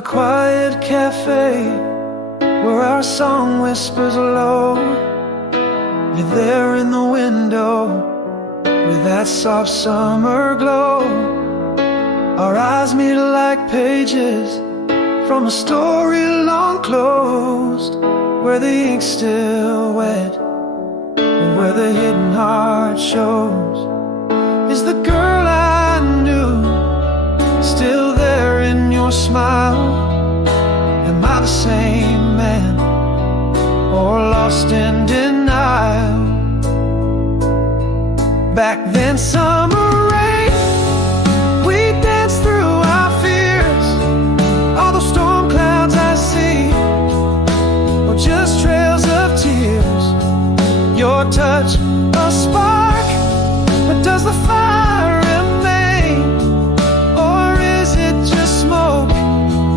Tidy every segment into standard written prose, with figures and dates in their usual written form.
the quiet cafe where our song whispers low. You're there in the window with that soft summer glow. Our eyes meet like pages from a story long closed, where the ink's still wet and where the hidden heart shows. Is the girl I knew still there in your smile? Am I the same man, or lost in denial? Back then, summer rain, we danced through our fears. All those storm clouds I see, or just trails of tears. Your touch, a spark, but does the fire remain? Or is it just smoke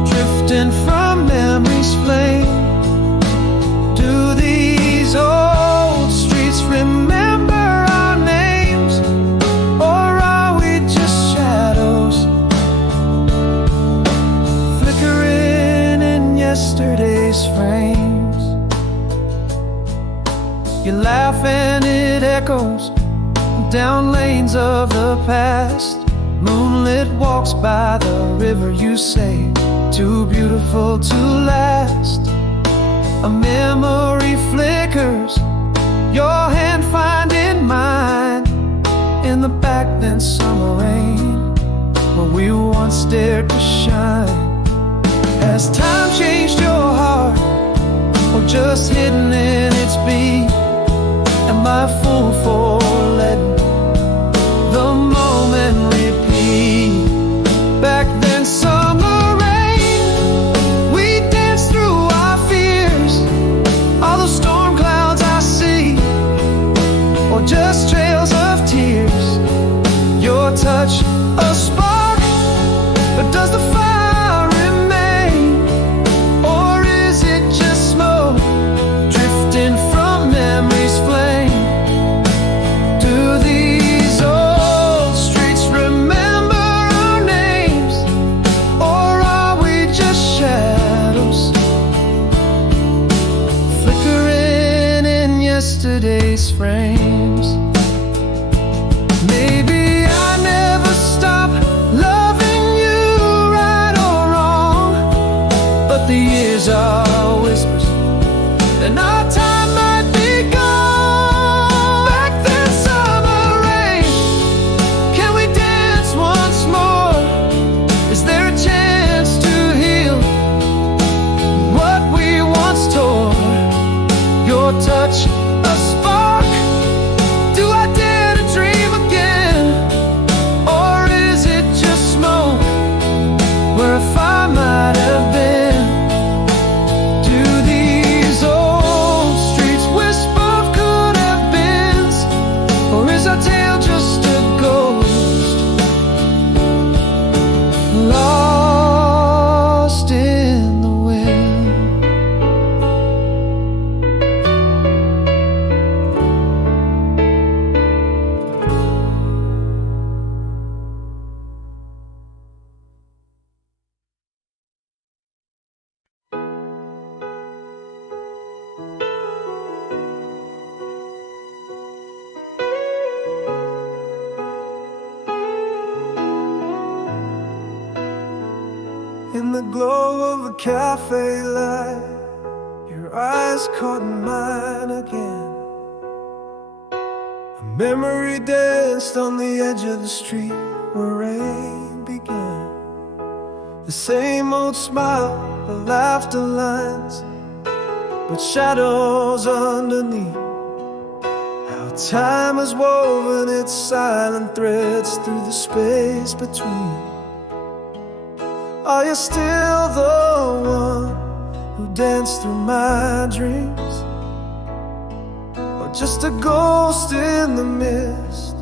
drifting from memory's flame? Do these old streets remember our names, or are we just shadows flickering in yesterday's frames? You laugh and it echoes down lanes of the past. Moonlit walks by the river, you say, too beautiful to last. A memory flickers, your hand finding mine, in the back then summer rain, where we once dared to shine. Has time changed your heart, or just hidden in its beat? Am I a fool for letting the moment repeat? Back then, summer rain, we danced through our fears. All the storm clouds I see, or just trails of tears. Your touch, a spark, but does the fire remain? Or is it just smoke drifting from memory's flame? Do these old streets remember our names, or are we just shadows flickering in yesterday's frames? Maybe I never stop loving you, right or wrong, but the years are whispers, and our time might be gone. Back then, summer rain, can we dance once more? Is there a chance to heal what we once tore? Your touch, a spark, do I dare to dream again? Or is it just smoke where a fire might have been? Do these old streets whisper of could have beens, or is our tale just a ghost lost in the wind? In the glow of a cafe light, your eyes caught mine again. A memory danced on the edge of the street where rain began. The same old smile, the laughter lines, but shadows underneath. How time has woven its silent threads through the space between. Are you still the one who danced through my dreams, or just a ghost in the mist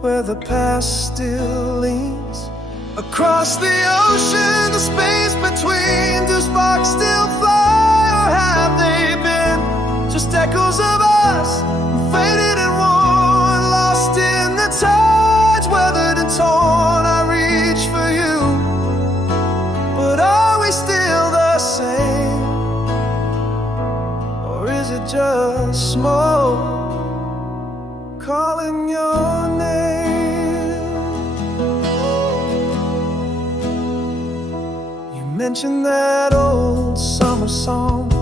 where the past still leans? Across the ocean, the space between, do sparks still fly, or have they been just echoes of us, faded and worn, lost in the tides, weathered and torn? I reach for you, but are we just smoke calling your name? You mentioned that old summer song,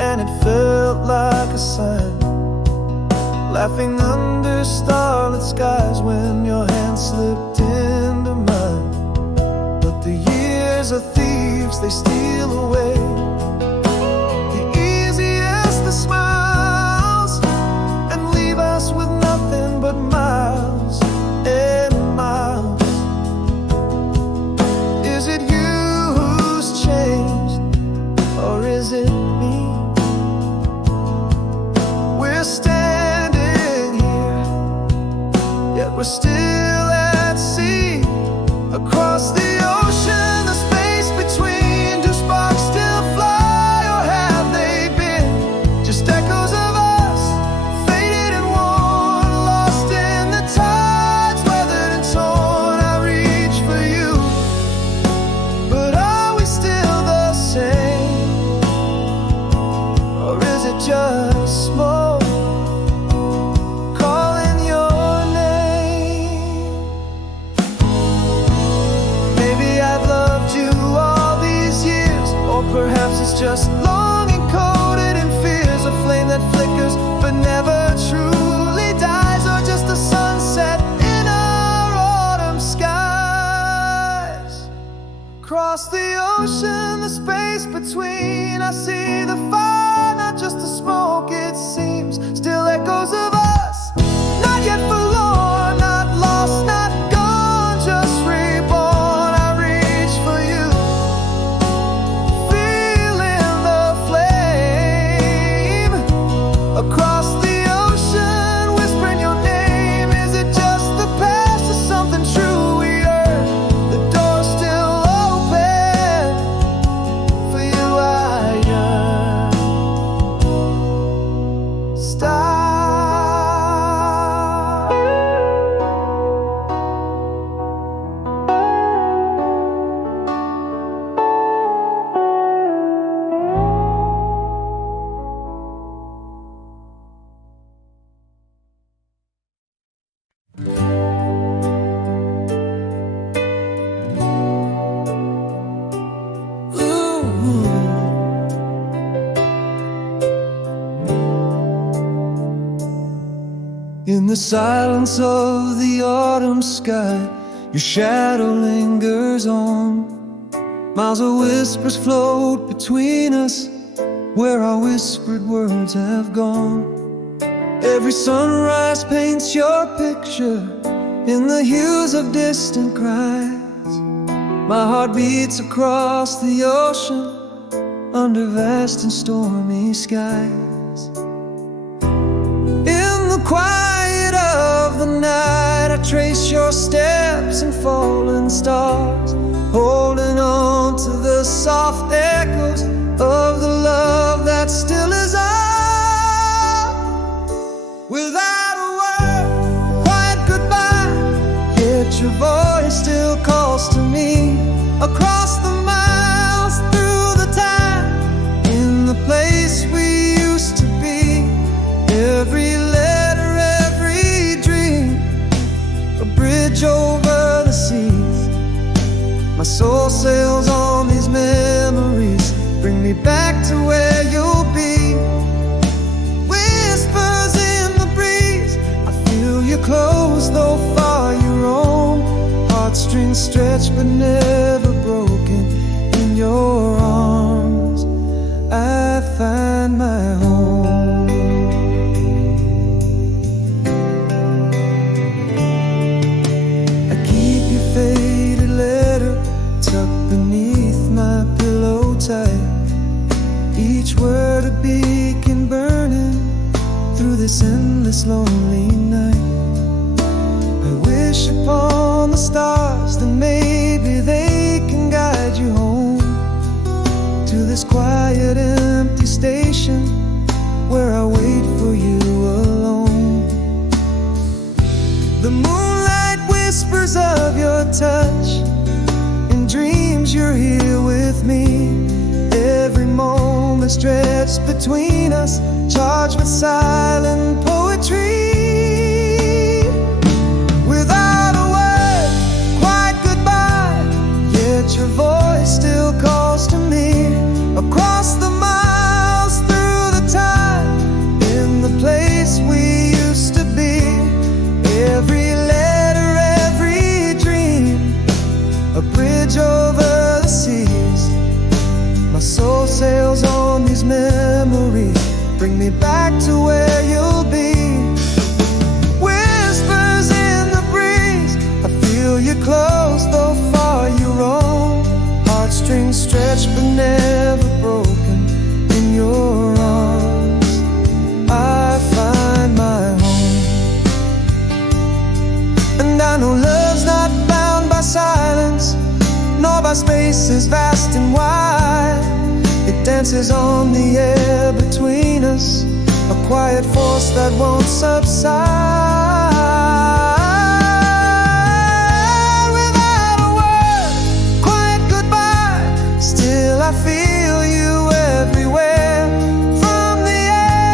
and it felt like a sign, laughing under starlit skies when your hand slipped into mine. But the years are thieves, they steal away the easiest of smiles and leave us with nothing but miles and miles. Is it you who's changed, or is it me? We're standing here, yet we're still at sea. Across the ocean, the space between, do sparks still fly, or have they been just echoes of us, faded and worn, lost in the tides, weathered and torn? I reach for you, but are we still the same, or is it just smoke calling your name? Maybe I've loved you all these years, or perhaps it's just longing coated in fears, a flame that flickers but never truly dies, or just a sunset in our autumn skies. Across the ocean, the space between, I see the fire, not just the smoke, it seems, still echoes of us, not yet forlorn, not lost, not gone, just reborn. I reach for you, feeling the flame. Across the ocean, whispering your name. Is it just the past or something true we heard? The door's still open, for you I yearn. Stop. In the silence of the autumn sky, your shadow lingers on. Miles of whispers float between us, where our whispered words have gone. Every sunrise paints your picture in the hues of distant cries. My heart beats across the ocean under vast and stormy skies. In the quiet of the night, I trace your steps and fallen stars, holding on to the soft echoes of the love that still is ours. Without a word, quiet goodbye, yet your voice still calls to me. Across the miles, through the time, in the place we used to be. Every letter, every dream, a bridge over the seas. My soul sails on these memories, bring me back to where you'll be. Whispers in the breeze, I feel you close, though far you roam. Heartstrings stretched but never broken. In your arms, I find my home. I keep your faded letter tucked beneath my pillow tight, each word a beacon burning through this endless lonely night. I wish upon the stars that maybe they can guide you home to this quiet empty station where I wait for you alone. The moonlight whispers of your touch, in dreams you're here with me. Every moment stretched between us, charged with silent poetry. Without a word, quiet goodbye, yet your voice still calls to me. Across the miles, through the time, in the place we used to be. Every letter, every dream, a bridge over the seas. My soul sails on these memories, bring me back to where you'll be. Whispers in the breeze, I feel you close, though far you roam. Heartstrings stretched but never broken. In your arms I find my home. And I know love's not bound by silence, nor by spaces vast and wide. It dances on the air between us, a quiet force that won't subside. Without a word, quiet goodbye, still I feel you everywhere. From the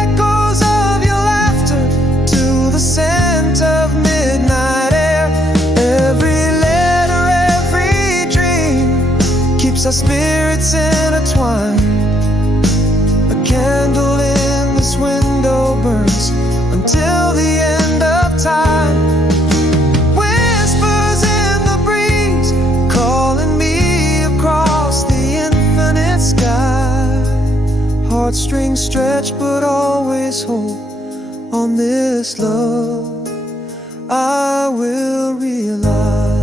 echoes of your laughter to the scent of midnight air. Every letter, every dream keeps our spirits intertwined. A candle in this window burns until the end of time. Whispers in the breeze, calling me across the infinite sky. Heartstrings stretch but always hold on this love I will realize.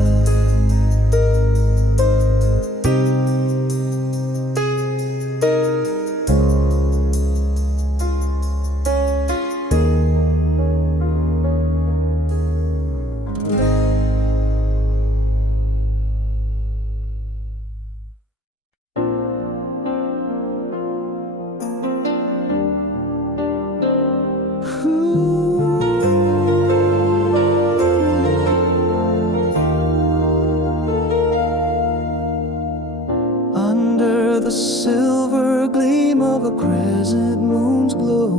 Under the silver gleam of a crescent moon's glow,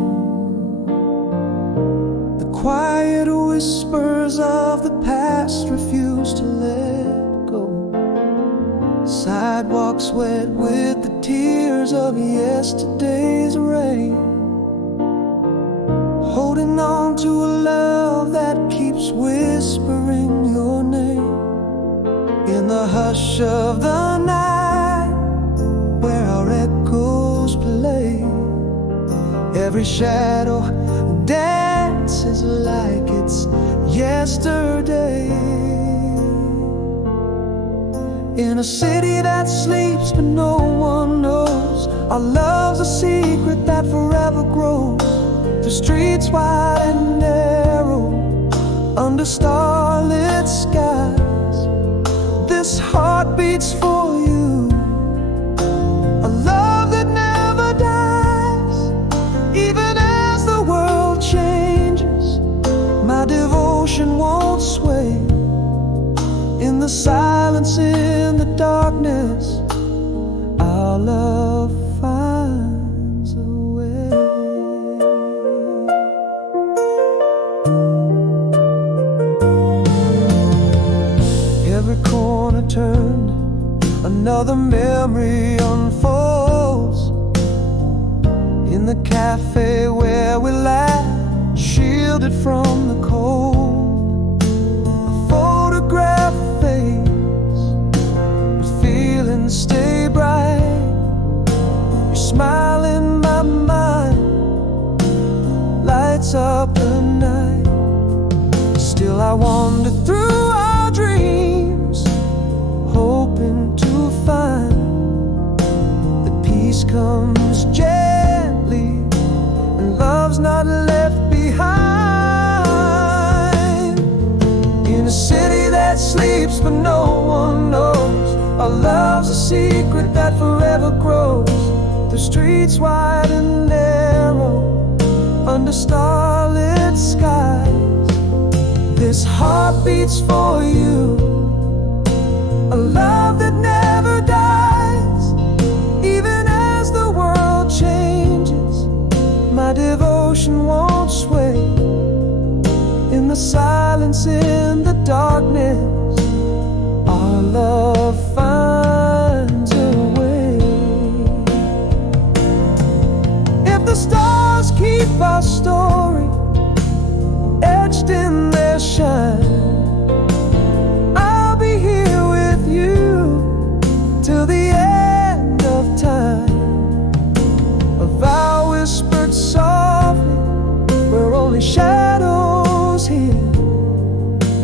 the quiet whispers of the past refuse to let go. Sidewalks wet with the tears of yesterday's rain, holding on to a love that keeps whispering your name. In the hush of the night, where our echoes play, every shadow dances like it's yesterday. In a city that sleeps but no one knows, our love's a secret that forever grows. The streets wide and narrow, under starlit skies, this heart beats for you, a love that never dies. Even as the world changes, my devotion won't sway. In the silence, in the darkness, our love finds a way. Every corner turned, another memory unfolds. In the cafe where we laugh, shielded from the cold, a photograph fades, but feelings stay bright. Your smile in my mind lights up the night. Still I wander through our dreams, hoping to find that peace comes gently and love's not left behind. In a city that sleeps but no one knows, our love's a secret that forever grows. The streets wide and narrow, under starlit skies, this heart beats for you, a love that never dies. Even as the world changes, love finds a way. If the stars keep our story etched in their shine, I'll be here with you till the end of time. A vow whispered softly where only shadows hear.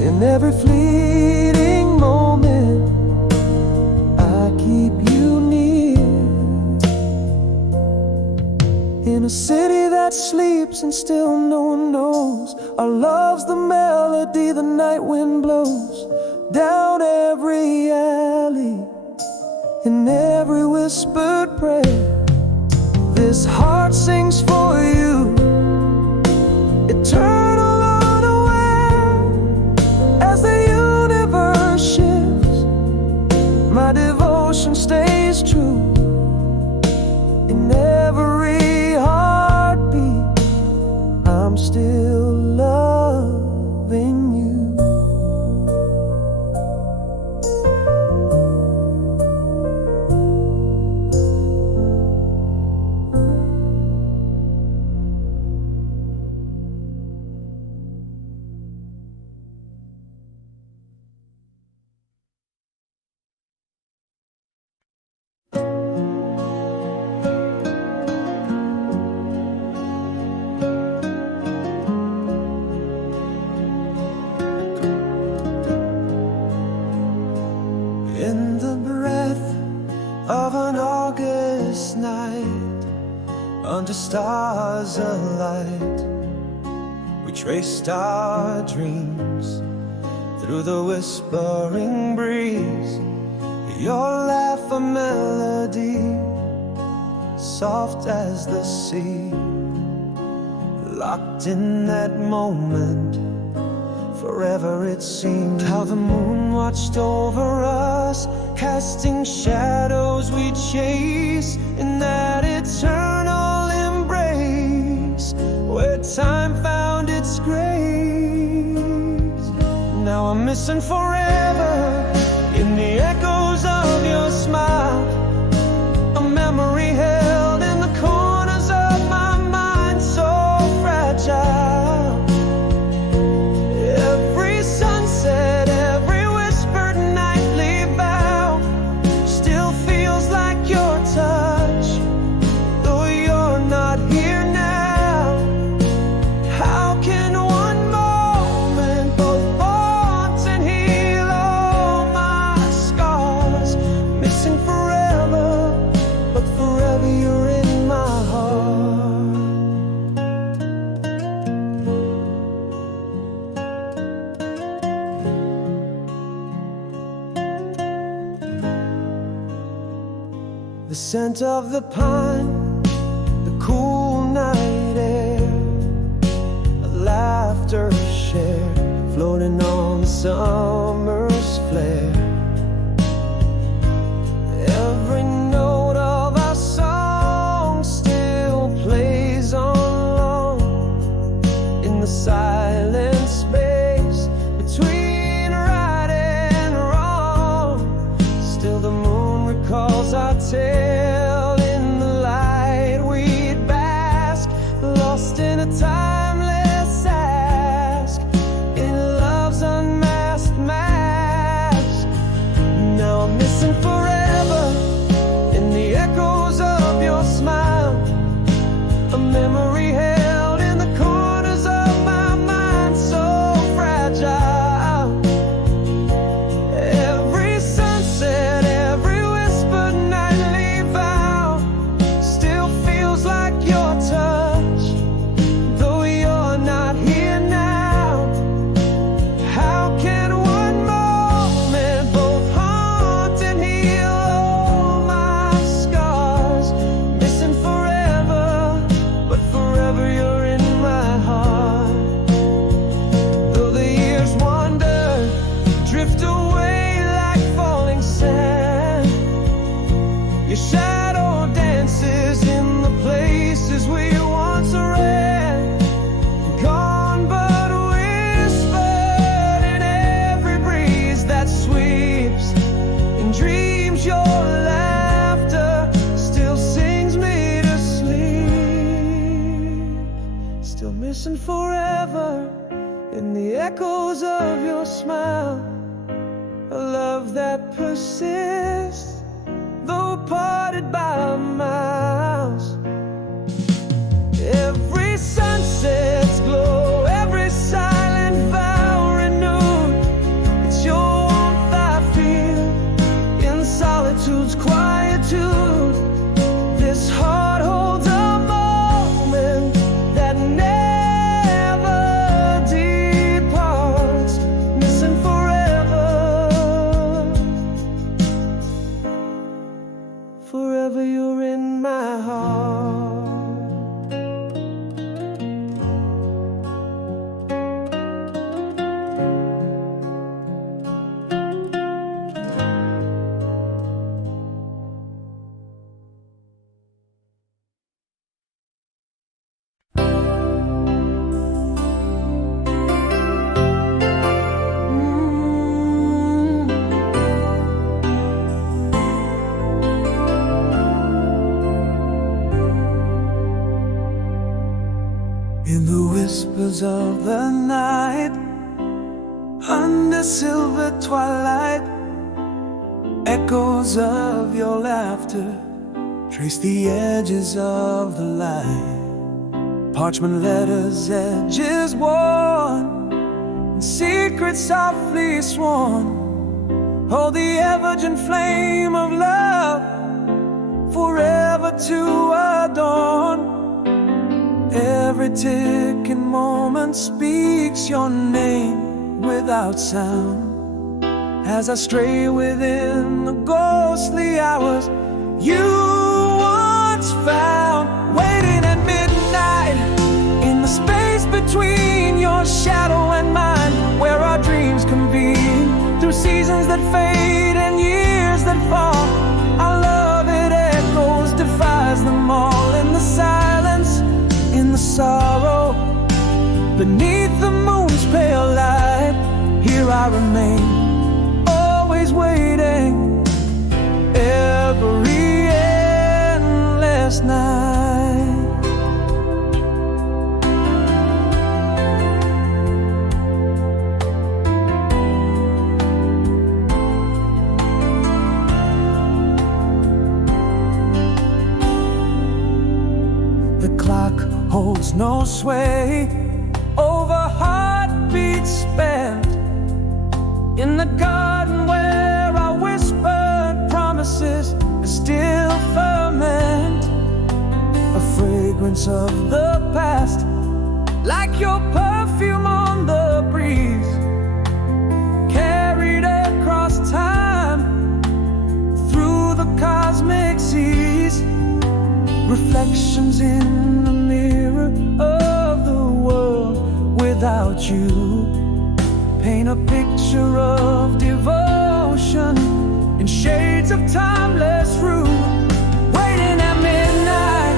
In every fleeting moment, I keep you near. In a city that sleeps and still no one knows, our love's the melody the night wind blows down every alley, in every whispered prayer. This heart sings for you, eternal unaware. As the universe shifts, my devotion stays true. In every heartbeat, I'm still loving you. In the breath of an August night, under stars alight, we traced our dreams through the whispering breeze. Your laugh a melody, soft as the sea. Locked in that moment, forever it seemed. How the moon watched over us, casting shadows we chase in that eternal embrace where time found its grace. Now I'm missing forever in the echoes of your smile, a memory held in the corners of my mind, so fragile. Every sunset, every whispered nightly vow still feels like your touch, though you're not here now. How can one moment both haunt and heal all my scars? Missing forever, but forever you're in my heart. The scent of the pine, the cool night air, a laughter shared, floating on the summer's flare. Every note of our song still plays on long in the silent space between right and wrong. Still the moon recalls our tale in the light. listen forever in the echoes of your smile. A love that persists, though parted by miles. Every sunset's glow, every silent vow renewed. It's your warmth I feel in solitude's quietude. This heart holds a moment that never departs, missing forever. Forever you're in my heart. In the whispers of the night, under silver twilight, echoes of your laughter trace the edges of the light. Parchment letters, edges worn, and secrets softly sworn, hold the ever-urgent flame of love forever to adorn. Every ticking moment speaks your name without sound. As I stray within the ghostly hours you once found, waiting at midnight in the space between your shadow and mine, where our dreams convene through seasons that fade and years that fall. Our love, it echoes, defies them all. In the silence, in the sorrow, beneath the moon's pale light, here I remain, always waiting, every endless night. The clock holds no sway over heartbeats spent in the garden where our whispered promises still ferment. A fragrance of the past, like your perfume on the breeze, carried across time through the cosmic seas. Reflections in the mirror of the world without you paint a picture of devotion in shades of timeless rue. Waiting at midnight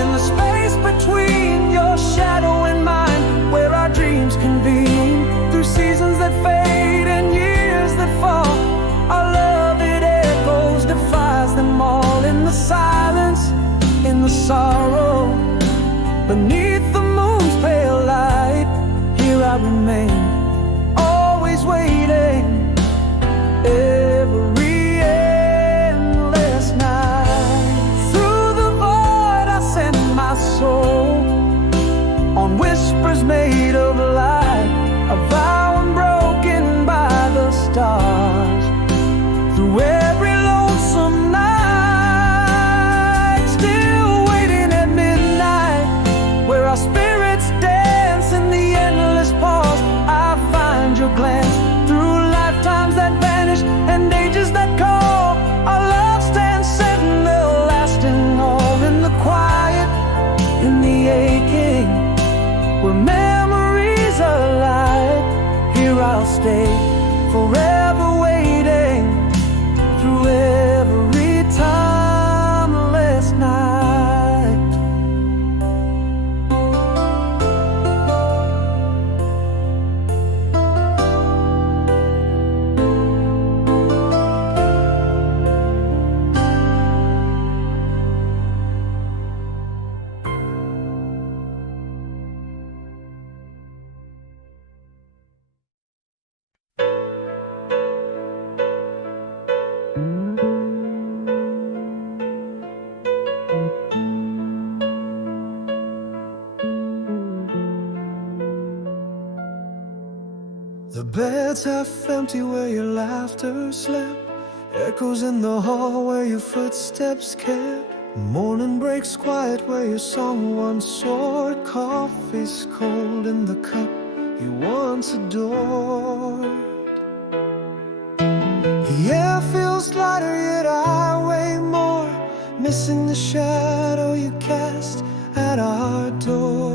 in the space between your shadow and mine, where our dreams convene through seasons that fade and years that fall. Our love, it echoes, defies them all. In the silence, in the sorrow, beneath the moon's pale light, here I remain, always waiting, every endless night. Through the void I send my soul, on whispers made of light, a vow unbroken by the stars. Through every lonesome night, our spirits dance in the endless pause. I find your glance through lifetimes that vanish and ages that call. Our love stands sentinel, lasting all. In the quiet, in the aching, where memories are alive, here I'll stay, forever waiting, through every timeless night. Beds half empty where your laughter slept, echoes in the hall where your footsteps kept. Morning breaks quiet where your song once soared. Coffee's cold in the cup you once adored. The air feels lighter yet I weigh more, missing the shadow you cast at our door.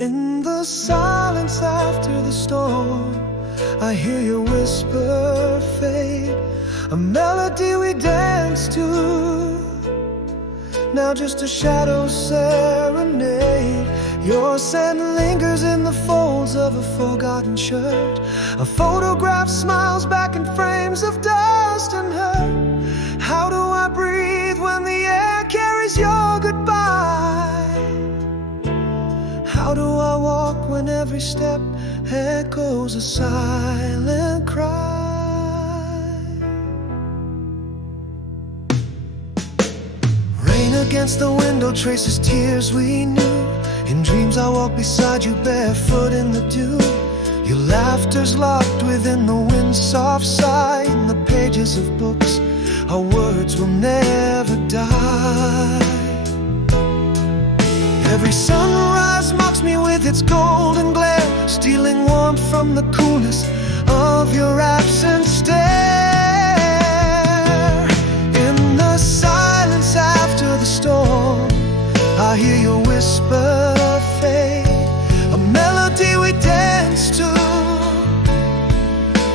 In the silence after the storm, I hear your whisper fade, a melody we danced to, now just a shadow serenade. Your scent lingers in the folds of a forgotten shirt, a photograph smiles back in frames of dust and hurt. How do I breathe when the air carries your goodbye? How do I walk when every step echoes a silent cry? Rain against the window traces tears we knew. In dreams I walk beside you barefoot in the dew. Your laughter's locked within the wind's soft sigh. In the pages of books our words will never die. Every sunrise mocks me with its golden glare, stealing warmth from the coolness of your absent stare. In the silence after the storm, I hear your whisper fade, a melody we danced to,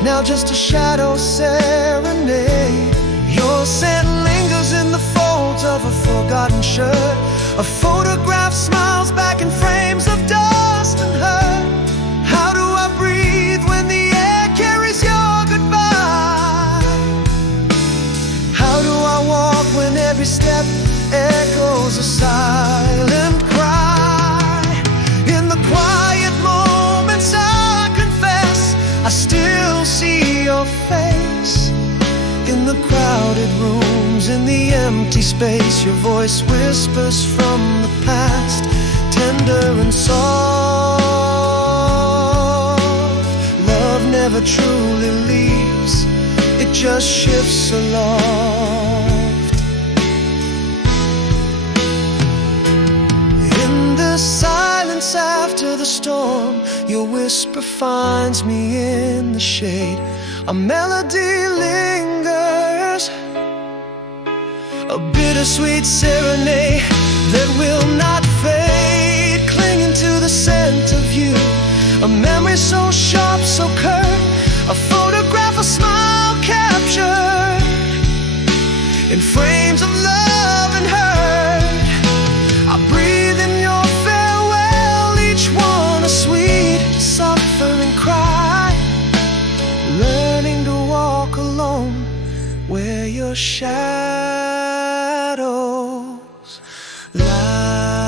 now just a shadow serenade. Your scent lingers in the folds of a forgotten shirt, a photograph smiles back in frames of dust and hurt. How do I breathe when the air carries your goodbye? How do I walk when every step echoes a silent cry? In the quiet moments I confess I still see your face. In the crowded rooms, in the empty space, your voice whispers from the past, tender and soft. Love never truly leaves, it just shifts aloft. In the silence after the storm, your whisper finds me in the shade. A melody lingers, a bittersweet serenade that will not fade, clinging to the scent of you. A memory so sharp, so curt, a photograph, a smile captured in frames of love and hurt. I breathe in your farewell, each one a sweet suffering cry, learning to walk alone where your shadows lie.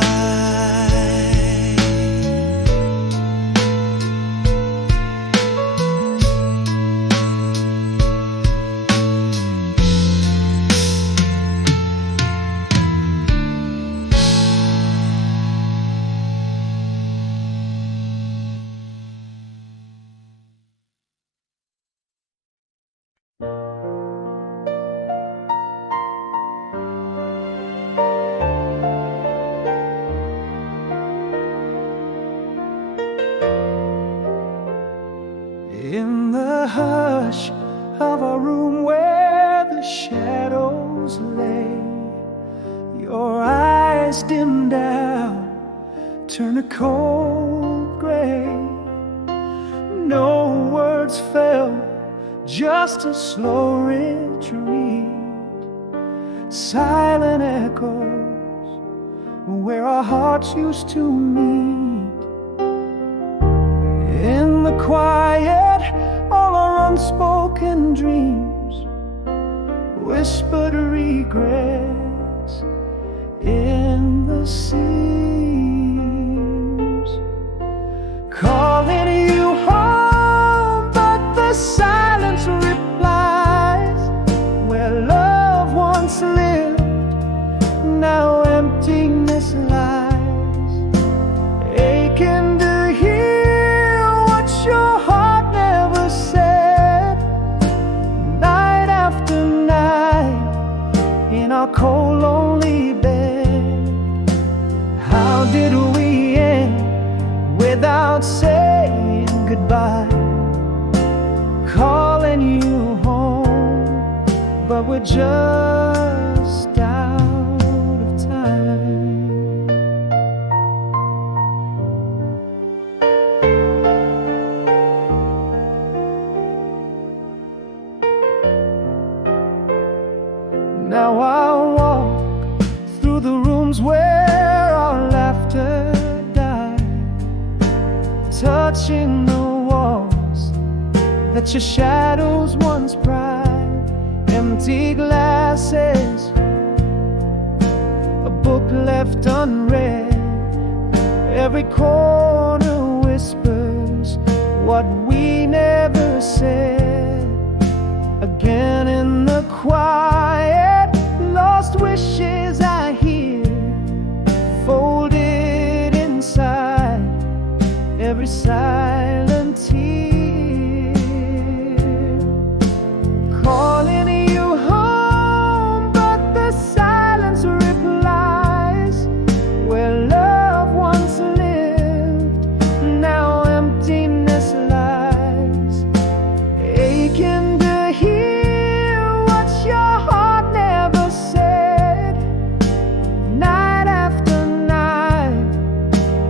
In the hush of a room where the shadows lay, your eyes dim down, turn a cold gray. No words fell, just a slow retreat, silent echoes where our hearts used to meet. In the quiet, all our unspoken dreams, whispered regrets in the seams, calling you home, but the silence replies, where love once lived, now emptiness lies, aching to hear what your without saying goodbye, calling you home, but we're just out of time. Now I walk through the rooms where our laughter died, touching the walls that your shadows once pried. Empty glasses, a book left unread. Every corner whispers what we never said. Again in the quiet, lost wishes I hear, folded inside every silent tear. Calling you home, but the silence replies. Where love once lived, now emptiness lies. Aching to hear what your heart never said. Night after night,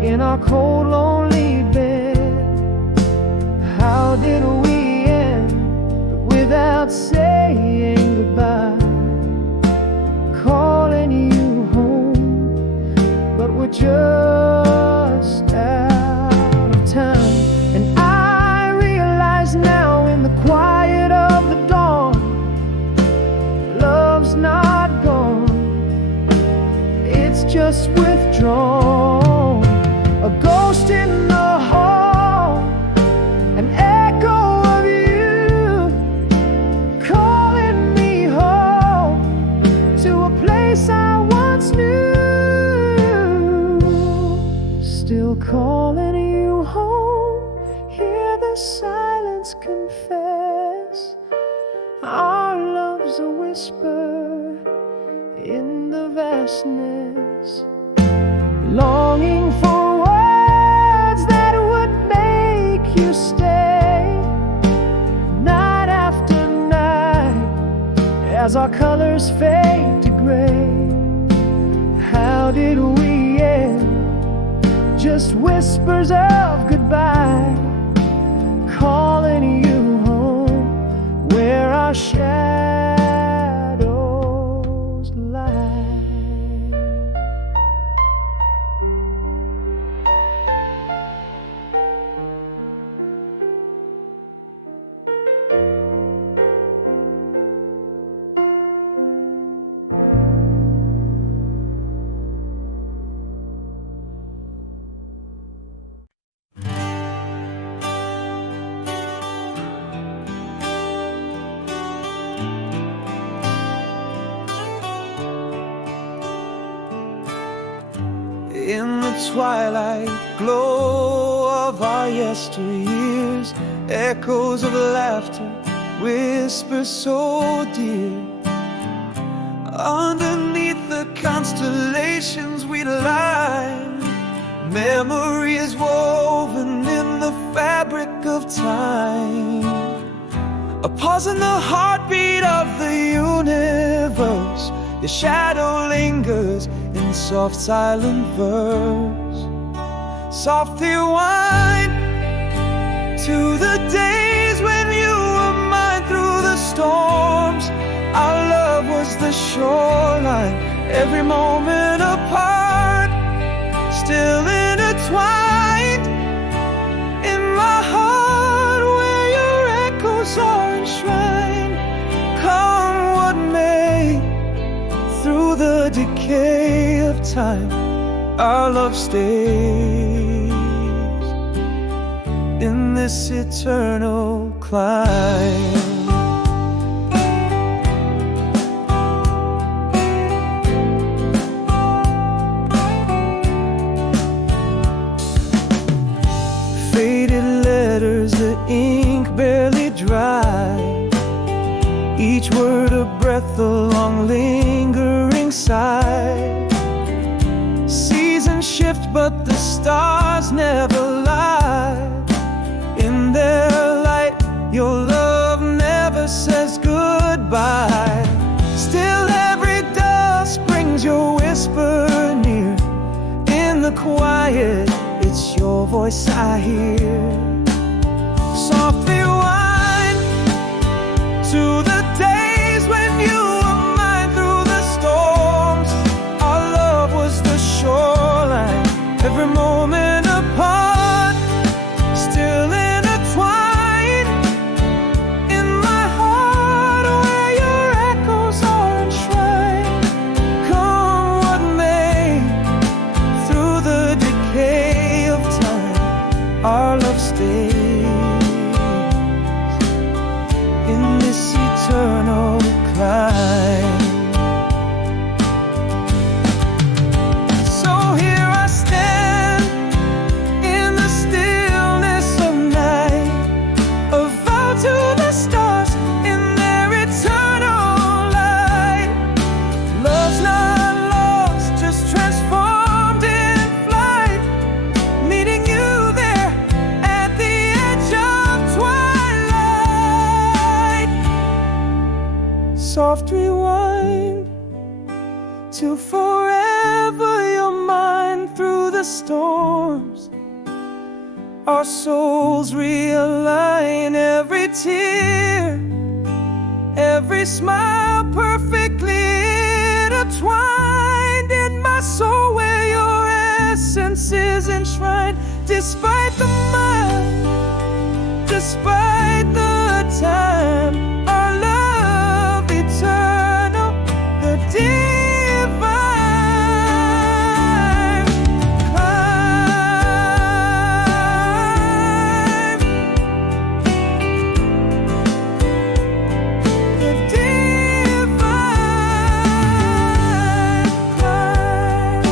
in our cold, lonely bed. How did we end without saying goodbye? Calling you home, but we're just out of time. And I realize now in the quiet of the dawn, love's not gone, it's just withdrawn. A ghost in the hall, an echo of you, calling me home to a place I once knew. Still calling you home, hear the silence confess. Our love's a whisper in the vastness, longing for words that would make you stay. Night after night, as our colors fade to gray. How did we end? Just whispers of goodbye, calling you home where our shadows lie. In the twilight glow of our yesteryears, echoes of laughter, whispers so dear. Underneath the constellations we lie, memories woven in the fabric of time. A pause in the heartbeat of the universe, your shadow lingers in soft silent verse. Softly wind to the days when you were mine through the storms. Our love was the shoreline, every moment apart, still intertwined in my heart where your echoes are enshrined. Come what may, through the decay of time, our love stays in this eternal climb. Faded letters, the ink barely dry, each word a breath, a long lingering sigh. Seasons shift but the stars never lie. Your love never says goodbye. Still every dusk brings your whisper near. In the quiet, it's your voice I hear. Softly wind to the days when you were mine through the storms. Our love was the shoreline, every moment apart, still intertwined in my heart, where your echoes are enshrined. Come what may, through the decay of time, our love stays in this eternal climb. So here I stand in the stillness of night, a vow to the stars in their eternal light. Love's not lost, just transformed in flight, meeting you there at the edge of twilight. Soft rewind till forever you're mine through the storms. Our souls realign, every tear, every smile perfectly intertwined in my soul, where your essence is enshrined. Despite the mile, despite the time, our love eternal, the divine climb, the divine climb.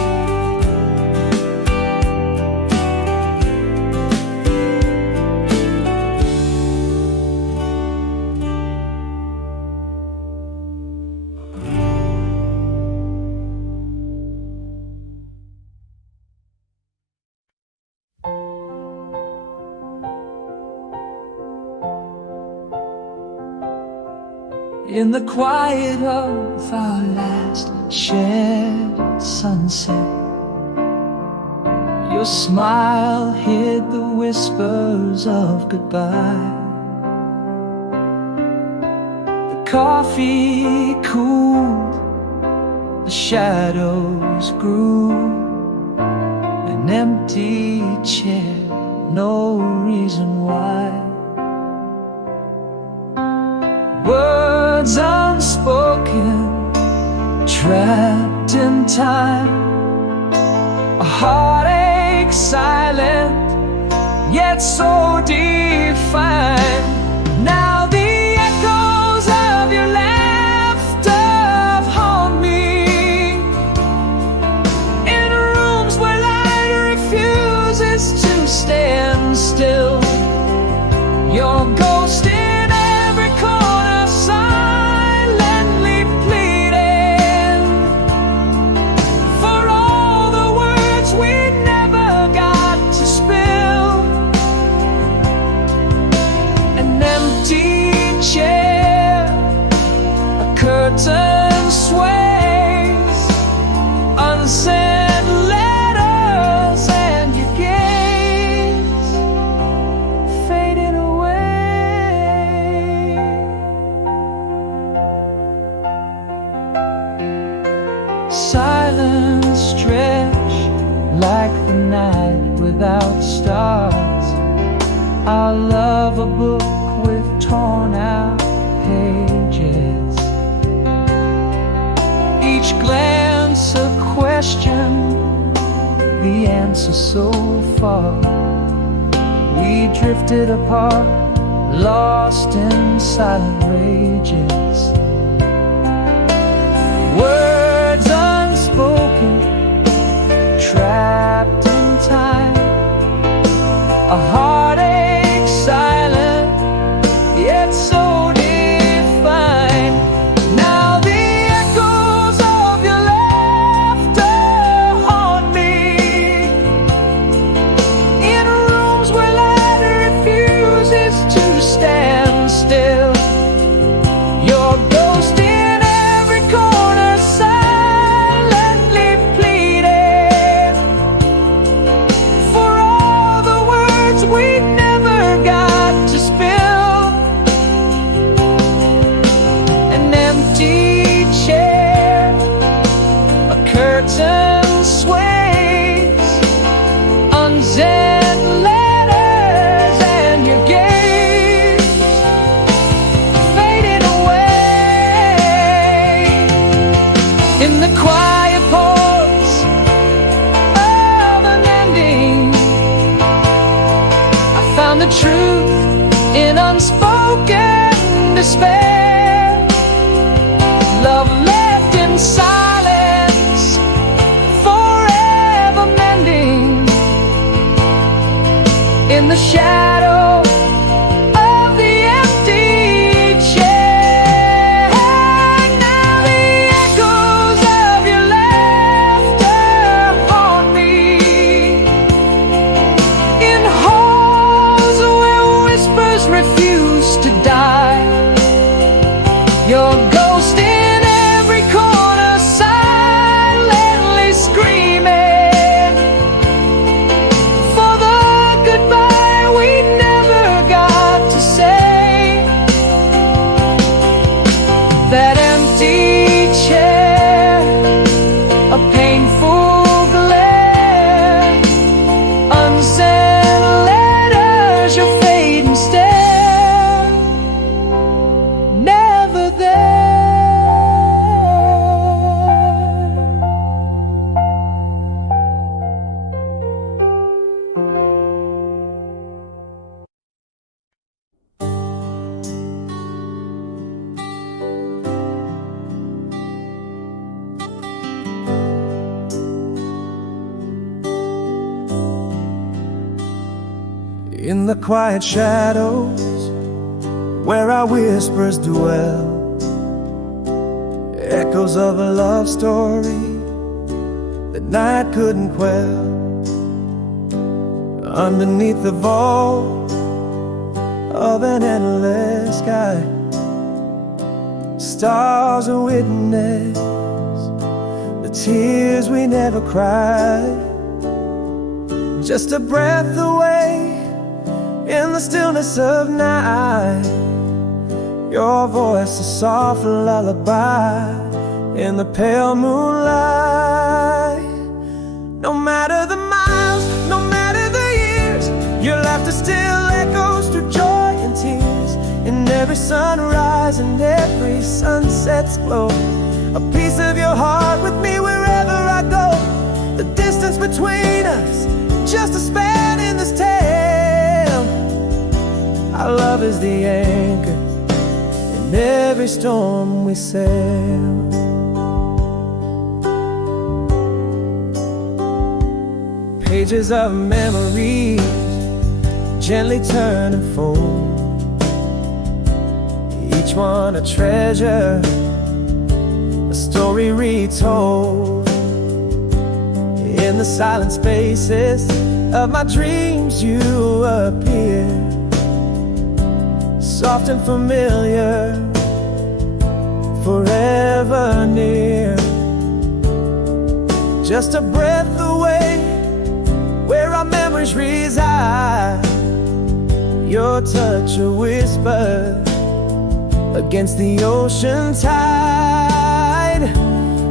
In the quiet of our last shared sunset, your smile hid the whispers of goodbye. The coffee cooled, the shadows grew, an empty chair, no reason why. Words unspoken, trapped in time, a heartache silent, yet so defined. Now the echoes of your laughter haunt me, in rooms where light refuses to stand still. Your ghost in every corner, silently pleading for all the words we never got to spill. An empty chair, a curtain sways, unsent letters, and your gaze faded away. Silence stretched like the night without stars. I love a book with torn out pages, each glance a question, the answer so far. We drifted apart, lost in silent rages. Words unspoken, trapped in time, a heartache silent, yet so defined. Now the echoes of your laughter haunt me, in rooms where light refuses to stand the truth in unspoken despair. Love left in silence, forever mending in the shadow of the empty chair. Now the echoes of your laughter haunt me in halls where whispers refuse to die. Your ghost in every corner, silently screaming for the goodbye we never got to say. That empty chair, a painful glare, unsent letters, your fading stare, never there. In the quiet shadows where our whispers dwell, echoes of a love story that night couldn't quell. Underneath the vault of an endless sky, stars are witness the tears we never cried. Just a breath away in the stillness of night, your voice a soft lullaby in the pale moonlight. No matter the miles, no matter the years, your laughter still echoes through joy and tears. In every sunrise and every sunset's glow, a piece of your heart with me wherever I go. The distance between us, just a span in this tale. Our love is the anchor in every storm we sail. Pages of memories gently turn and fold, each one a treasure, a story retold. In the silent spaces of my dreams you appear, soft and familiar, forever near. Just a breath away where our memories reside, your touch a whisper against the ocean tide.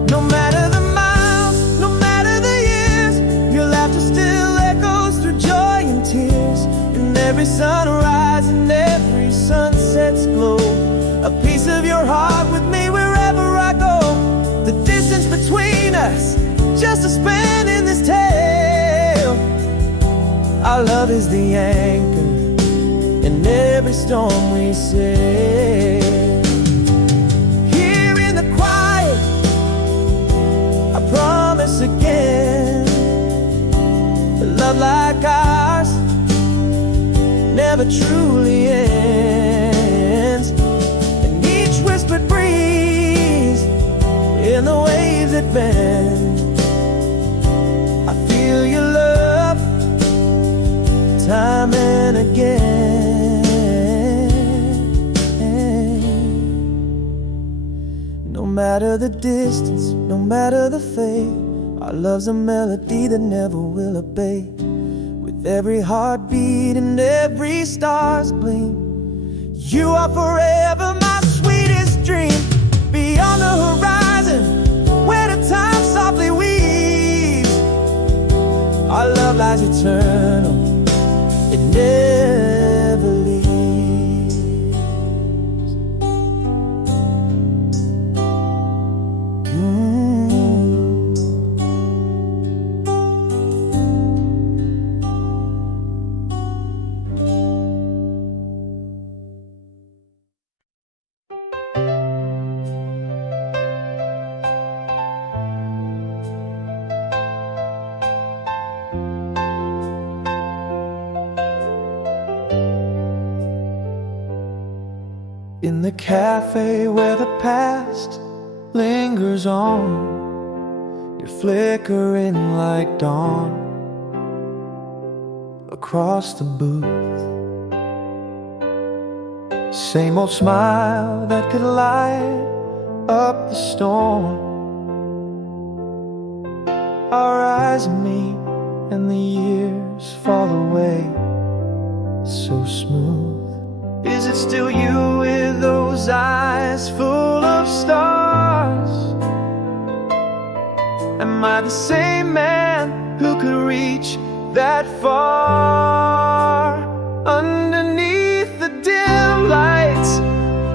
No matter the miles, no matter the years, your laughter still echoes through joy and tears. In every sunrise and every sunset's glow, a piece of your heart with me wherever I go. The distance between us, just a span in this tale. Our love is the anchor in every storm we sail. Here in the quiet, I promise again, a love like ours never truly ends. And each whispered breeze in the waves that bend, I feel your love time and again. No matter the distance, no matter the fate, our love's a melody that never will abate. With every heartbeat and every star's gleam, you are forever my sweetest dream. Beyond the horizon, where the time softly weaves, our love lies eternal, it never leaves. cafe where the past lingers on, you're flickering like dawn across the booth. Same old smile that could light up the storm. Our eyes meet and the years fall away so smooth. Is it still you with those eyes full of stars? Am I the same man who could reach that far? Underneath the dim lights,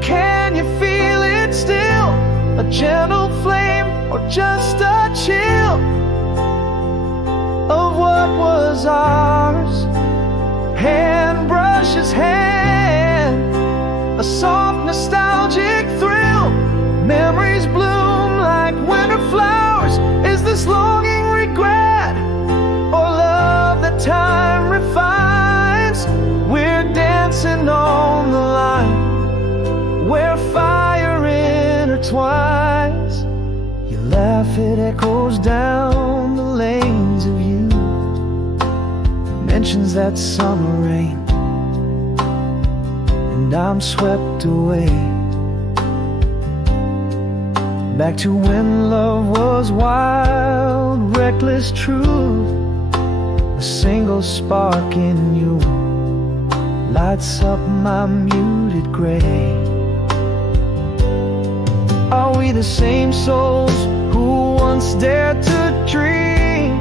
can you feel it still? A gentle flame or just a chill of what was ours? Hand brushes hand, a soft nostalgic thrill. Memories bloom like winter flowers. Is this longing regret or love that time refines? We're dancing on the line where fire intertwines. You laugh, it echoes down the lanes of you, mentions that summer rain, and I'm swept away back to when love was wild, reckless truth. A single spark in you lights up my muted gray. Are we the same souls who once dared to dream,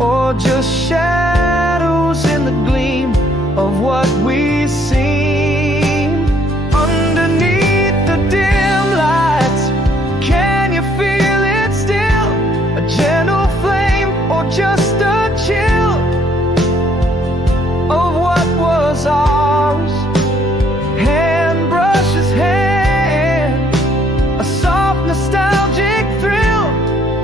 or just shadows in the gleam of what we seem? Underneath the dim lights, can you feel it still? A gentle flame or just a chill of what was ours? Hand brushes hand, a soft nostalgic thrill.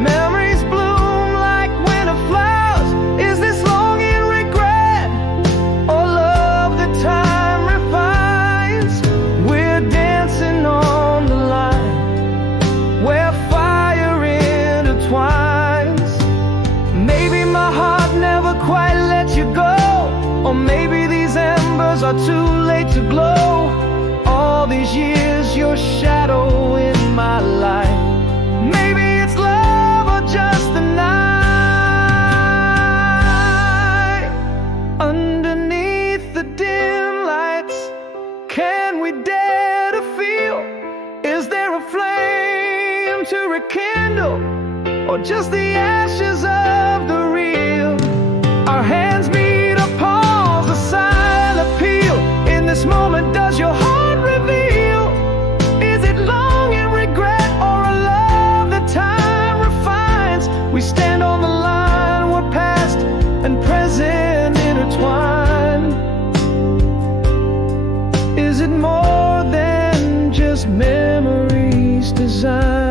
Memories bloom like winter flowers. Is this longing regret or love that time refines? We're dancing on the line where fire intertwines. Maybe my heart never quite let you go, or maybe these embers are too late to glow. All these years, your shadow in my life. Maybe it's love or just the night. Underneath the dim lights, can we dare to feel? Is there a flame to rekindle, or just the ashes of the real? Our hands meet, a pause, a silent appeal. In this moment, does your heart reveal? Is it longing regret or a love that time refines? We stand on the line where past and present intertwine. Is it more than just memories design?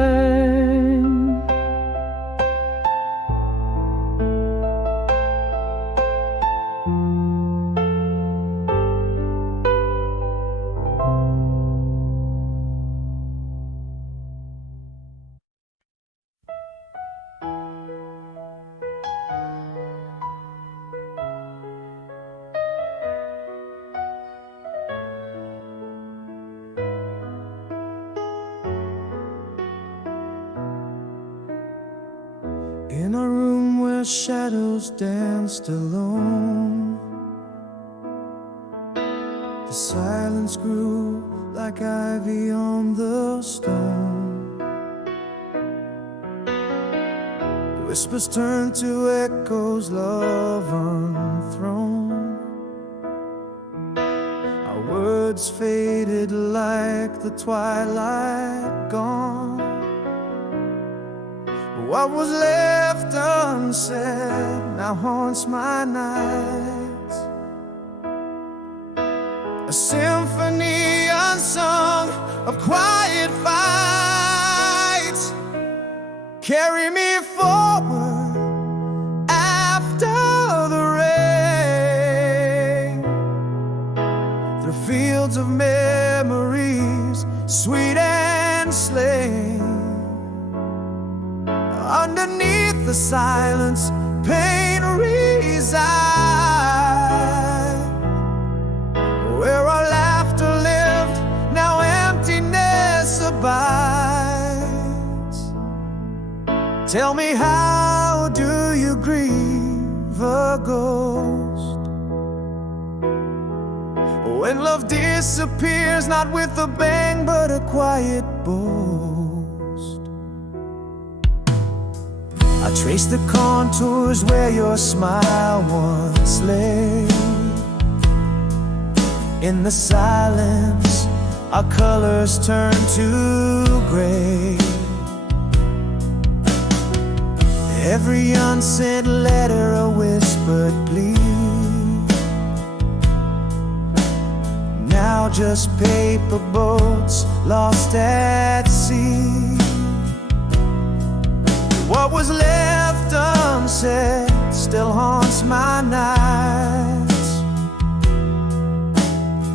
In a room where shadows danced alone, the silence grew like ivy on the stone. The whispers turned to echoes, love unthrown. Our words faded like the twilight gone. What was left unsaid now haunts my nights. A symphony unsung of quiet fights. Carry me forward after the rain, through fields of memory silence pain reside, where our laughter lived, now emptiness abides. Tell me, how do you grieve a ghost when love disappears, not with a bang but a quiet boast? I trace the contours where your smile once lay. In the silence, our colors turn to gray. Every unsent letter a whispered plea, now just paper boats lost at sea. What was left unsaid still haunts my nights,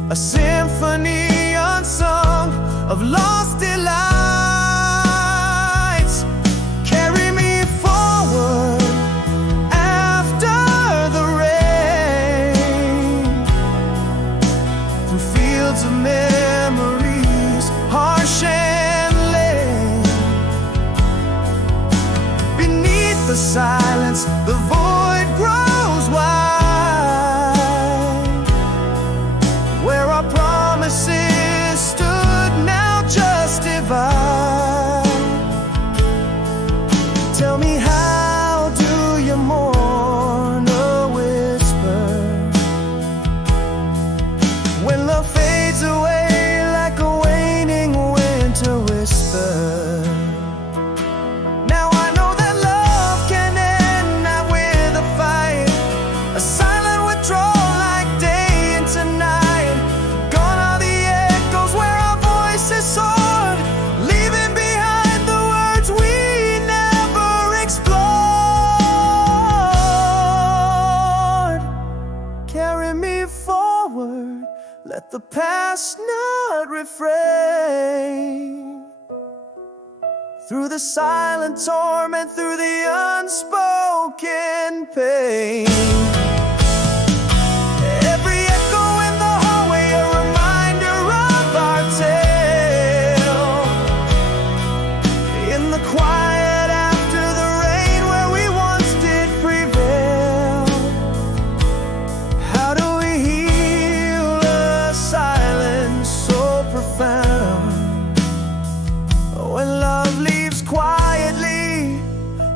a symphony unsung of lost delights. Carry me forward after the rain, through fields of memories, harsh and lame. Beneath the silence, the void grows wide, where our promises stood, now just divide. Tell me, how do you mourn a whisper when love fades away like a waning winter whisper? Now I know that love can end, not with a fight, a silent withdrawal like day into night. Gone are the echoes where our voices soared, leaving behind the words we never explored. Carry me forward, let the past not refrain. Through the silent torment, through the unspoken pain. Every echo in the hallway, a reminder of our tale. In the quiet after the rain, where we once did prevail. How do we heal a silence so profound, when love leaves quietly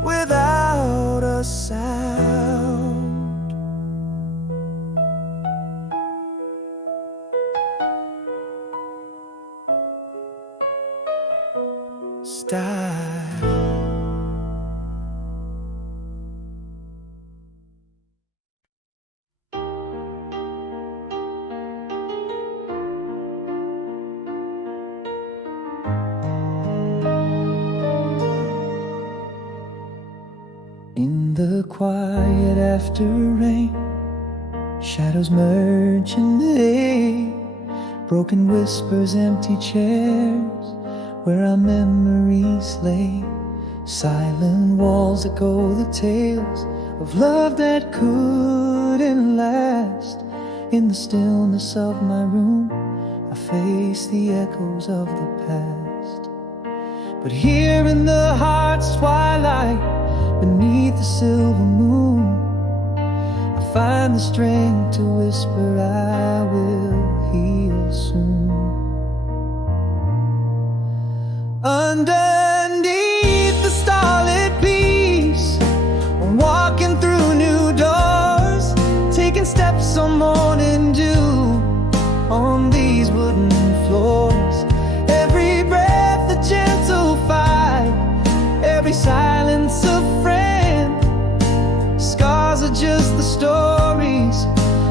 without a sound? Style. In the quiet after rain, shadows merge in the air, broken whispers, empty chairs, where our memories lay. Silent walls echo the tales of love that couldn't last. In the stillness of my room, I face the echoes of the past. But here in the heart's twilight, beneath the silver moon, I find the strength to whisper, I will heal soon. Underneath the starlit peace, I'm walking through new doors, taking steps on morning dew on these wooden floors. Every breath a gentle fight, every silence a friend. Scars are just the stories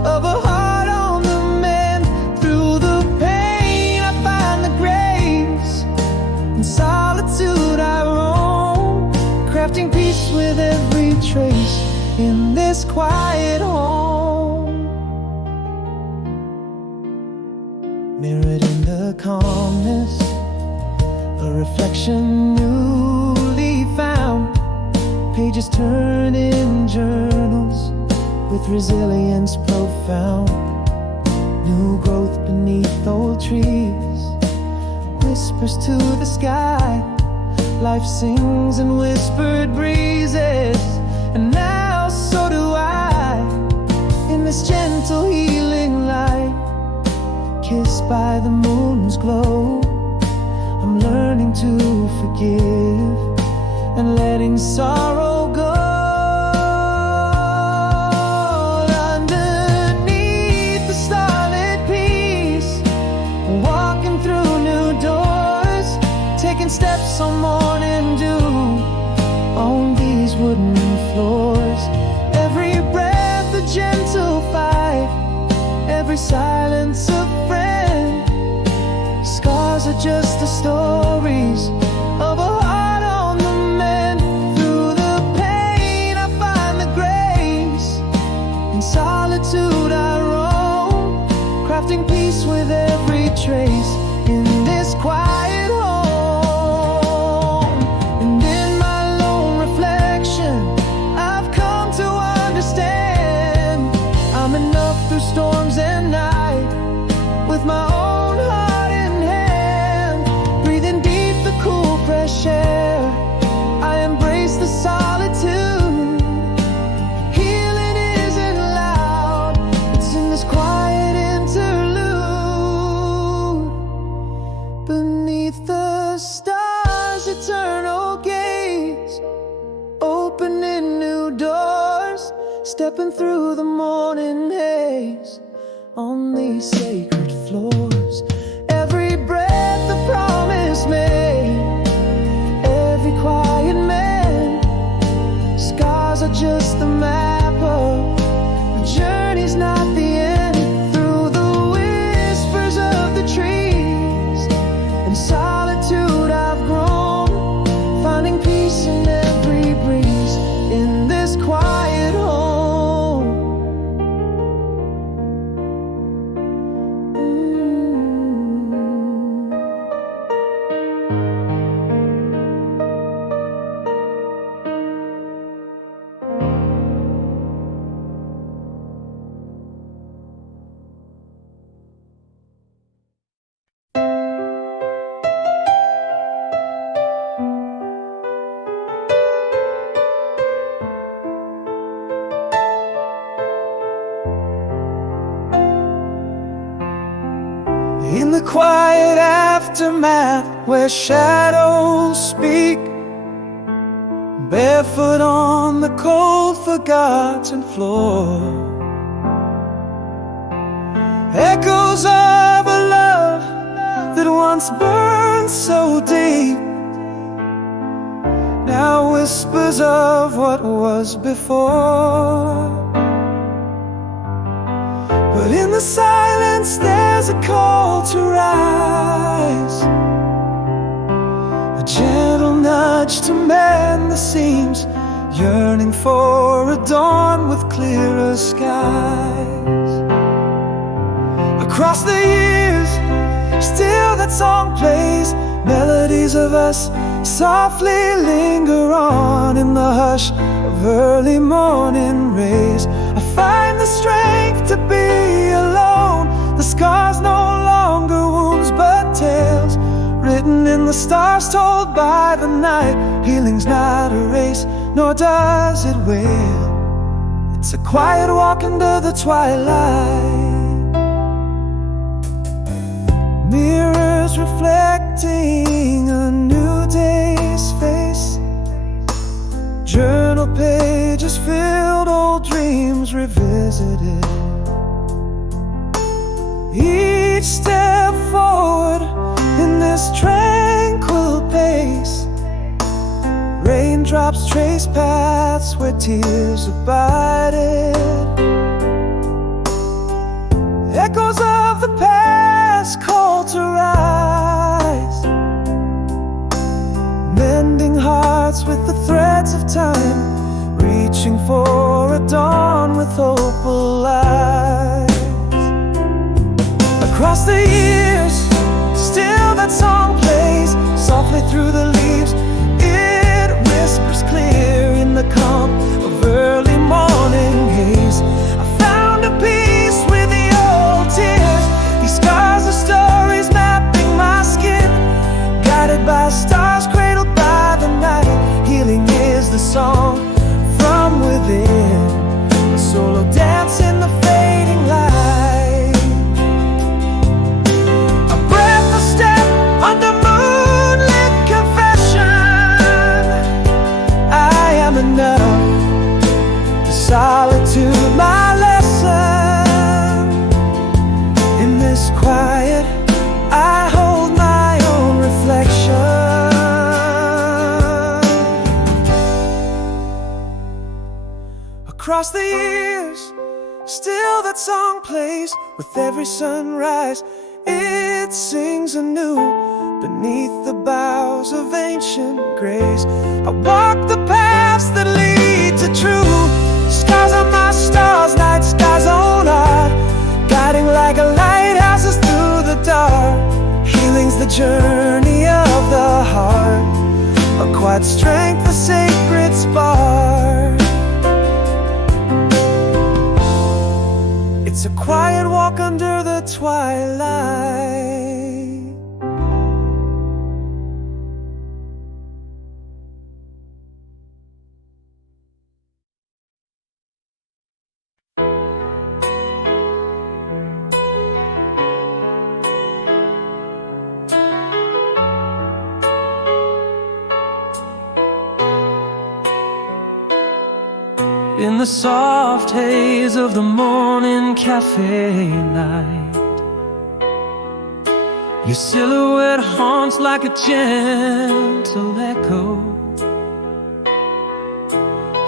of a heart on the mend. Through the pain I find the grace, in solitude I roam, crafting peace with every trace in this quiet home. Mirrored in the calmness, a reflection newly found, pages turn in journals with resilience profound. New growth beneath old trees whispers to the sky. Life sings in whispered breezes, and now so do I. In this gentle healing light, kissed by the moon's glow, I'm learning to forgive and letting sorrow go. Underneath the starlit peace, walking through new doors, taking steps on morning dew on these wooden floors. Every breath a gentle fight, every silence a friend. Scars are just the stories of a heart on the mend. Through the pain I find the grace, in solitude I roam, crafting peace with every trace in this quiet home. And in my lone reflection, I've come to understand I'm enough through storms and night, with my own heart in hand. Breathing deep the cool fresh air, I embrace the solitude. Healing isn't loud, it's in this quiet interlude. Beneath the stars, eternal gaze, opening new doors, stepping through the morning haze on these sacred floors. Every breath a promise made, every quiet man. Scars are just the map of the journey's not the end. Through the whispers of the trees, in solitude I've grown, finding peace in every breeze in this quiet home. In the quiet aftermath, where shadows speak, barefoot on the cold forgotten floor, echoes of a love that once burned so deep, now whispers of what was before. But in the silence there's a call to rise, a gentle nudge to mend the seams, yearning for a dawn with clearer skies. Across the years, still that song plays, melodies of us softly linger on in the hush of early morning rays. I find the strength to be alone. The scars no longer wounds but tales, written in the stars told by the night. Healing's not a race, nor does it wail. It's a quiet walk into the twilight, mirrors reflecting a new day's face, journal pages filled, old dreams revisited. Each step forward in this tranquil pace, raindrops trace paths where tears abided. Echoes of the past call to rise, mending hearts with the threads of time, reaching for a dawn with hope alive. Across the years, still that song plays softly through the leaves. It whispers clear in the solitude my lesson. In this quiet, I hold my own reflection. Across the years, still that song plays. With every sunrise, it sings anew. Beneath the boughs of ancient grace, I walk the paths that lead to truth. Skies are my stars, night skies on art, guiding like a lighthouse through the dark. Healing's the journey of the heart, a quiet strength, a sacred spark. It's a quiet walk under the twilight. In the soft haze of the morning cafe light, your silhouette haunts like a gentle echo,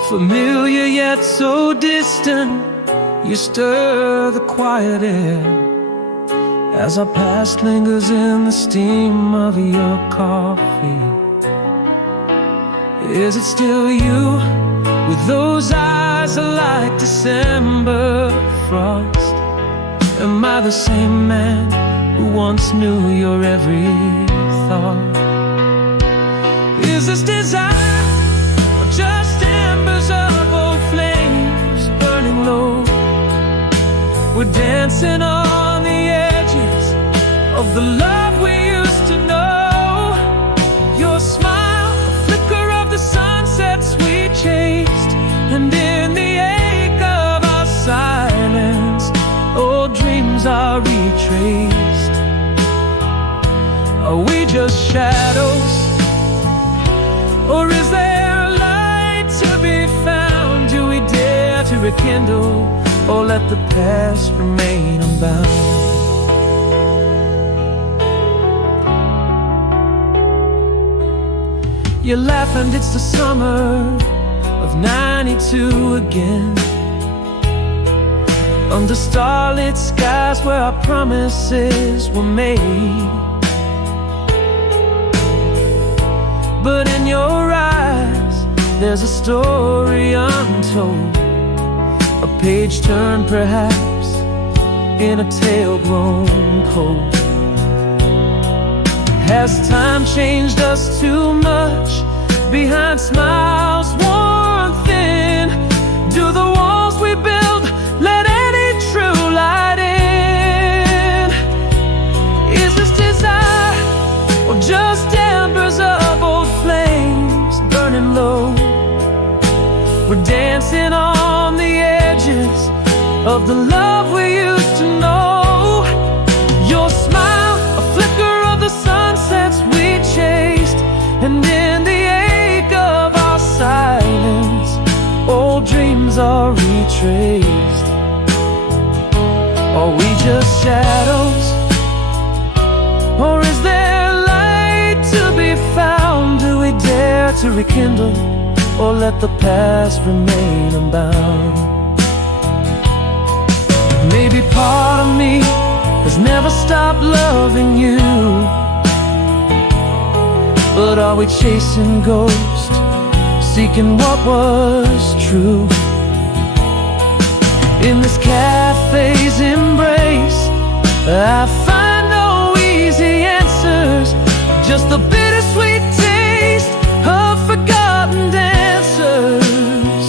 familiar yet so distant. You stir the quiet air as our past lingers in the steam of your coffee. Is it still you? With those eyes are like December frost. Am I the same man who once knew your every thought? Is this desire or just embers of old flames burning low? We're dancing on the edges of the love we used to know. Your smile, a flicker of the sunsets we chased, and in the ache of our silence, old dreams are retraced. Are we just shadows, or is there light to be found? Do we dare to rekindle, or let the past remain unbound? You laugh and it's the summer of '92 again, under starlit skies where our promises were made. But in your eyes, there's a story untold, a page turned perhaps in a tale grown cold. Has time changed us too much? Behind smiles worn thin, do the walls we build let any true light in? Is this desire or just embers of old flames burning low? We're dancing on the edges of the love we used to know. Your smile, a flicker of the sunsets we chased, and in the ache of our silence, old dreams are retraced. Are we just shadows, or is there light to be found? Do we dare to rekindle, or let the past remain unbound? Maybe part of me has never stopped loving you, but are we chasing ghosts, seeking what was true? In this cafe's embrace, I find no easy answers, just the bittersweet taste of forgotten dancers.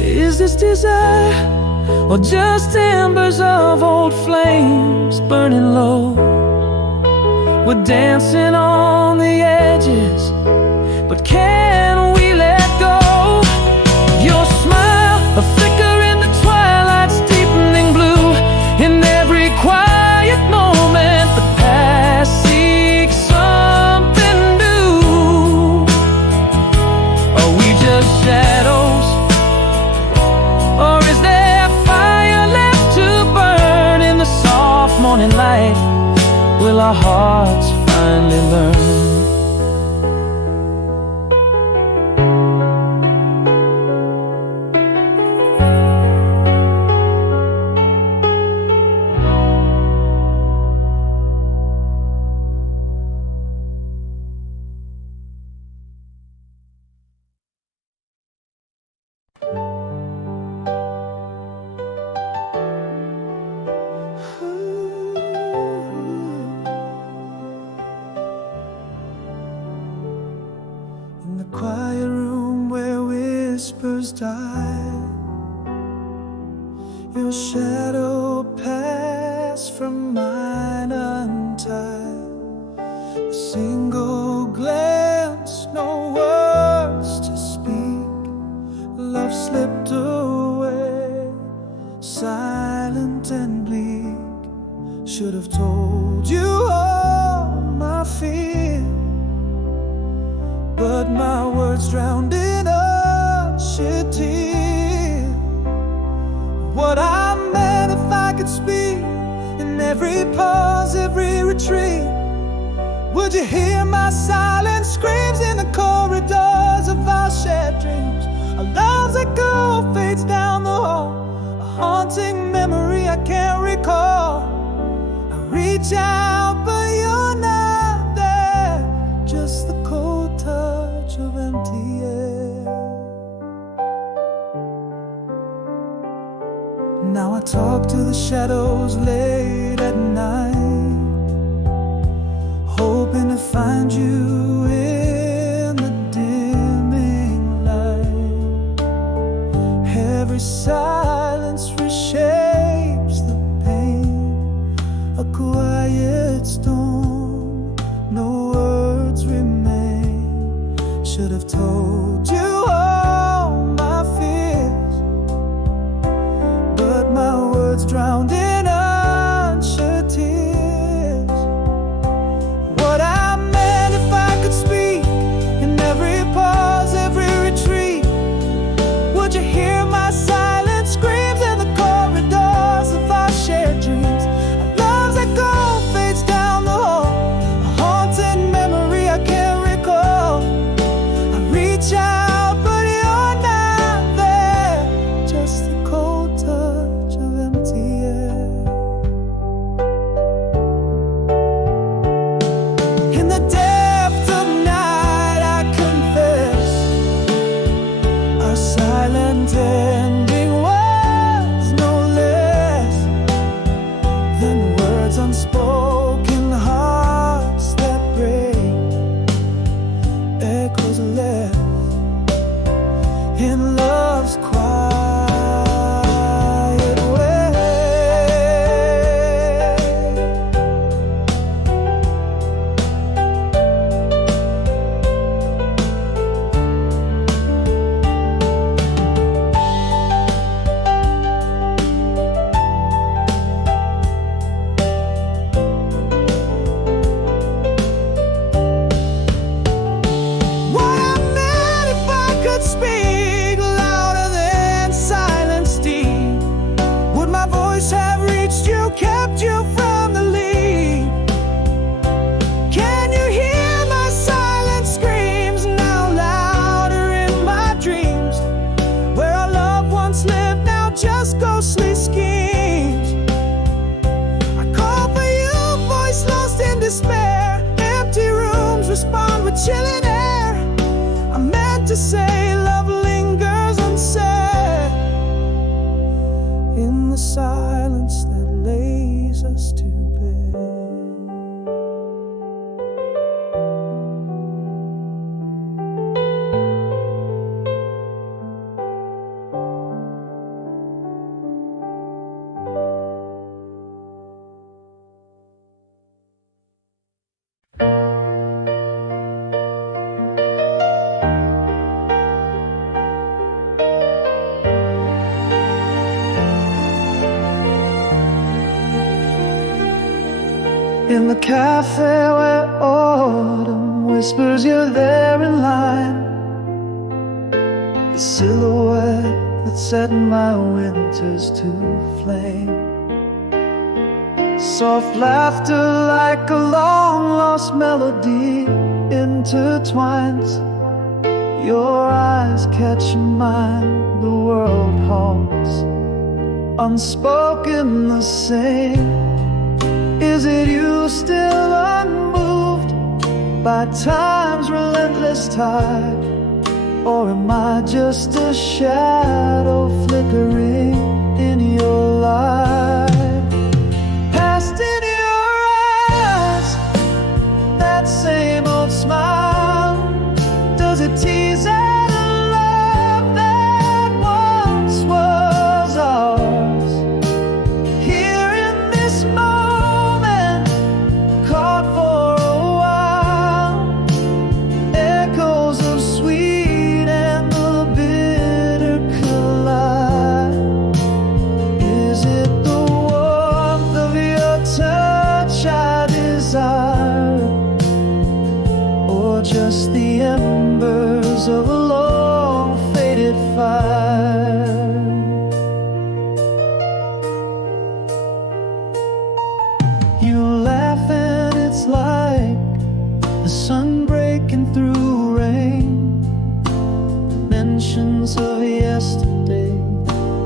Is this desire, or just embers of old flames burning low? We're dancing on the edges, but can we let go? Your smile, a flicker in the twilight's deepening blue. In every quiet moment, the past seeks something new. Are we just shadows, die. Your shadow passed from mine untied. A single glance, no words to speak. Love slipped away, silent and bleak. Should have told you all my fear, but my words drowned in unshed tears. What I meant, if I could speak, in every pause, every retreat, would you hear my silent screams in the corridors of our shared dreams? Our love's echo fades down the hall, a haunting memory I can't recall. I reach out, but you're not there, just the cold touch of empty air. Now I talk to the shadows late at night, hoping to find you in the dimming light. Every silence reshapes the pain, a quiet storm, no words remain. Should have told you all my fears, but my words drowned in unshed tears. What I meant, if I could speak, in every pause, every retreat, would you hear my silent screams in the corridors of our shared dreams? Our love's echo fades down the hall, a haunted memory I can't recall. I reach out, but you're not there, just the cold touch of empty air. In the depth of night I confess, our silent ending was no less than words unspoken, hearts that break, echoes left in love's quiet way. What I meant, if I could speak louder than silence deep, would my voice have reached you, kept you from the lead? Can you hear my silent screams now louder in my dreams? Where our love once lived, now just ghostly schemes. I call for you, voice lost in despair. Empty rooms respond with chilling air. I meant to say love lingers unsaid in the silence that lays us to bed. In the cafe where autumn whispers you're there in line, the silhouette that set my winters to flame. Soft laughter like a long lost melody intertwines. Your eyes catch mine, the world halts, unspoken the same. Is it you still unmoved by time's relentless tide? Or am I just a shadow flickering in your life? Past in your eyes, that same old smile, does it tease at a love that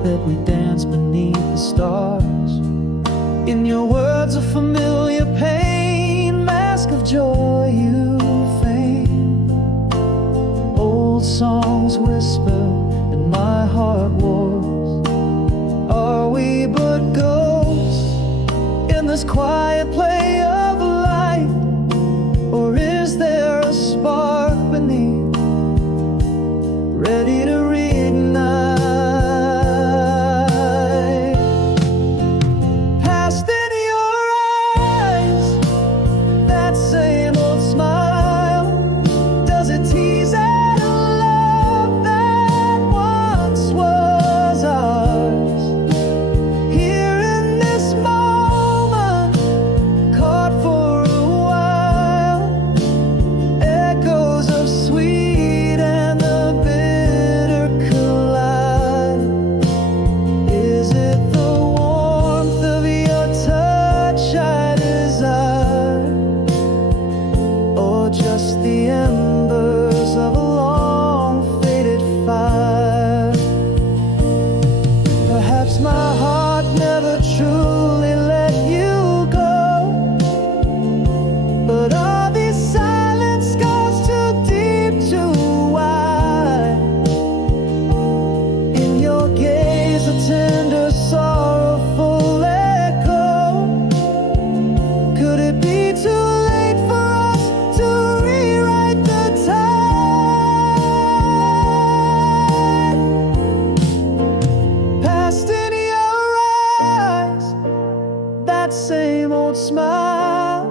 that we dance beneath the stars. In your words of familiar pain, mask of joy you feign. Old songs whisper and my heart wars. Are we but ghosts in this quiet play of light? Or is there a spark beneath, ready to reignite? Past in your eyes, that same old smile. Does it tease at a love that once was ours? Here in this moment, caught for a while, echoes of sweet and the bitter collide. Is it the warmth of your touch I desire, or just the embers of a long faded fire? Perhaps my heart never truly let you go, but are these silent scars too deep, too wide? In your gaze a tender, sorrowful echo. Could it be too late for us to rewrite the tide? Past in your eyes, that same old smile,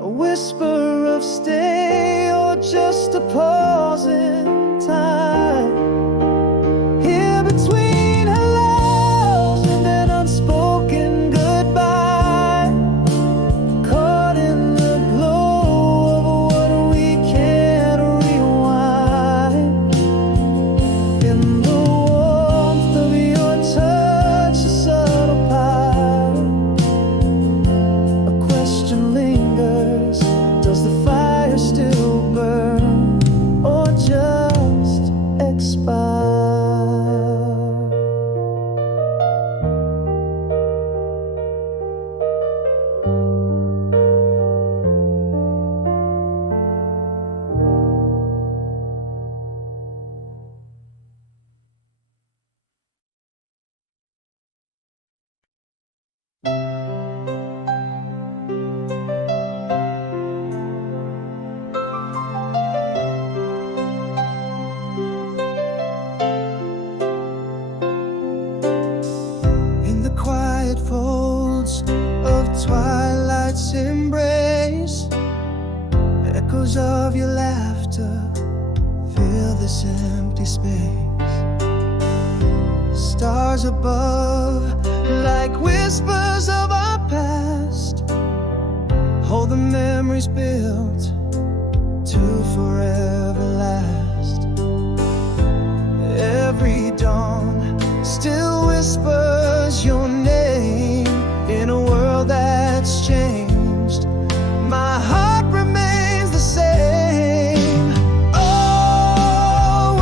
a whisper of stay, or just a pause in time. Here between hellos and an unspoken goodbye, caught in the glow of what we can't rewind. In the warmth of your touch, a subtle power. A question lingers, does the fire still burn, or just expire? In the quiet folds of twilight's embrace, echoes of your laughter fill this empty space. Stars above, like whispers of our past, hold the memories built to forever last. Every dawn still whispers your name in a world that's changed. My heart remains the same. Always,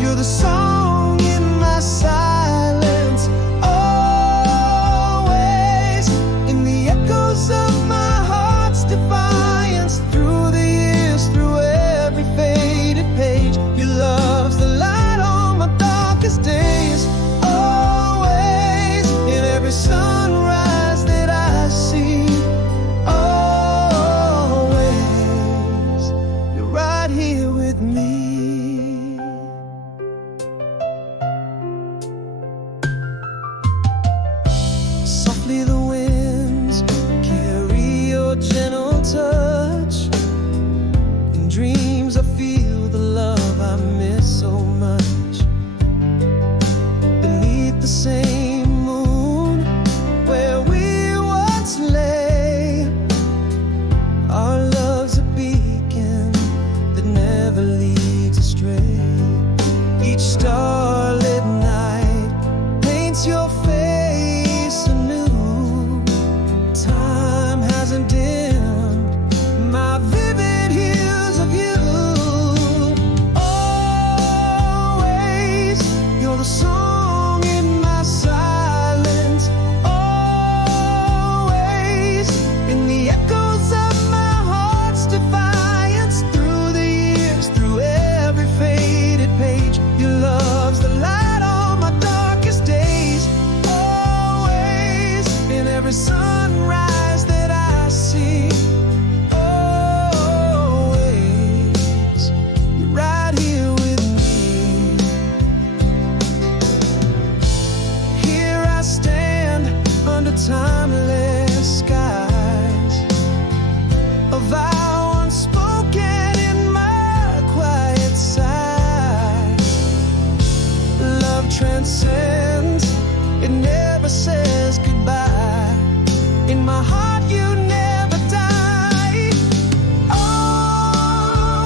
you're the song in my silence. Always, in the echoes of my heart's defiance. Through the years, through every faded page, your love's the light on my darkest days. Always, in every sunrise that I see. Always, you're right here with me. Softly the winds carry your gentle touch. In dreams I feel the love I miss so much. Beneath the same moon where we once lay, our love's a beacon that never leads astray. Each starlit night paints your face anew. Time hasn't dimmed my vivid hues of you. Always, you're the song every sunrise that I see. Always, you're right here with me. Here I stand under timeless skies, a vow unspoken in my quiet sighs. Love transcends, it never says goodbye. In my heart you never die.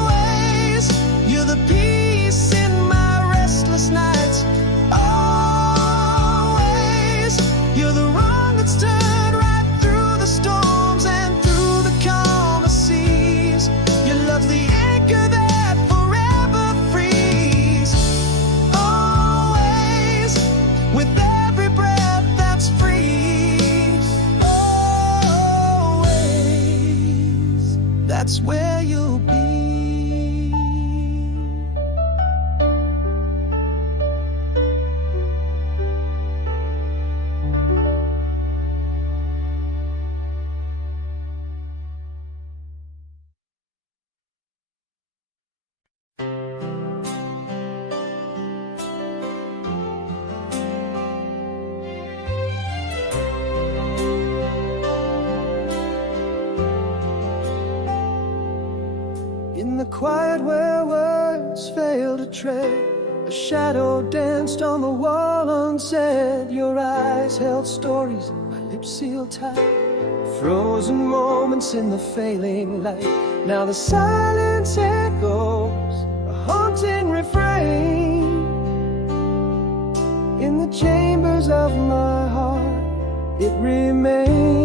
Always, you're the peace in my restless nights. Always, you're the wrong that's turned right through the storms and through the calmest seas. Your love's the anchor that forever frees. Always, with every breath that's free. Always, that's where you'll be. In the quiet where words fail to tread, a shadow danced on the wall unsaid. Your eyes held stories, my lips sealed tight, frozen moments in the failing light. Now the silence echoes, a haunting refrain. In the chambers of my heart, it remains.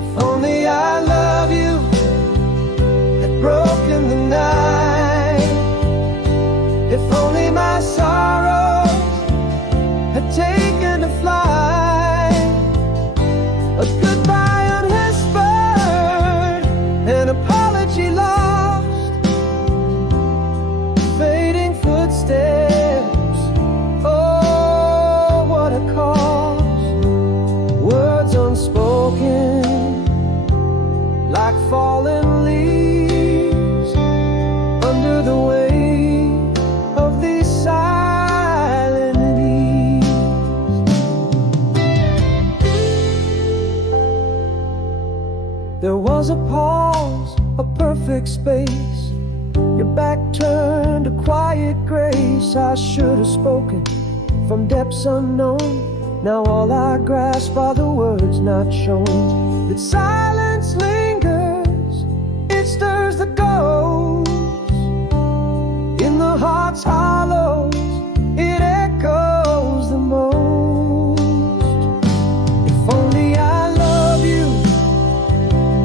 If only I love you broken the night. If only my sorrows had taken to fly. A goodbye unwhispered, an apology lost, fading footsteps. Oh, what a cost. Words unspoken, like fallen leaves under the weight of these silent leaves. There was a pause, a perfect space, your back turned, a quiet grace. I should have spoken from depths unknown. Now all I grasp are the words not shown. That silence lingers, it stirs the ghost. In the heart's hollows, it echoes the most. If only I love you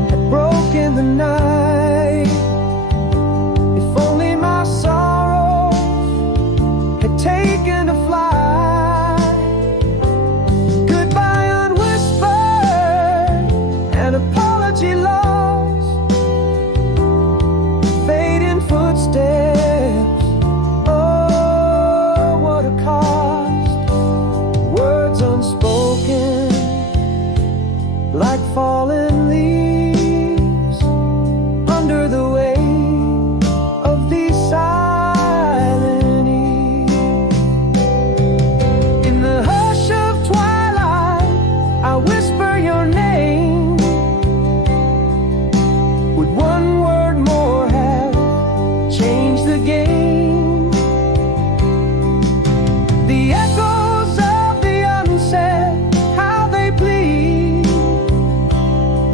had broken the night. If only my sorrows had taken to fly. Goodbye unwhispered, an apology lost, fading footsteps. Oh, what a cost. Words unspoken, like fallen leaves under the weight of these silent eves. In the hush of twilight, I whisper your name. Would one word more have changed the game? The echoes of the unsaid, how they bleed.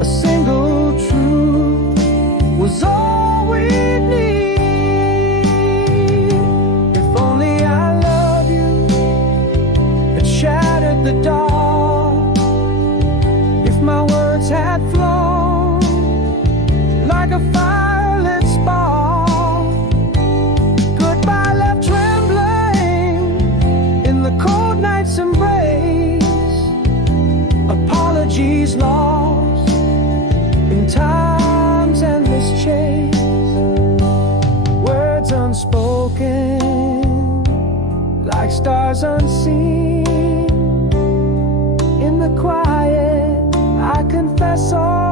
A single truth was all we need. If only I love you had shattered the dark. If my words had flown like a firelit spark. Goodbye left trembling in the cold night's embrace. Apologies lost in time's endless chase. Words unspoken, like stars unseen in the quiet confess all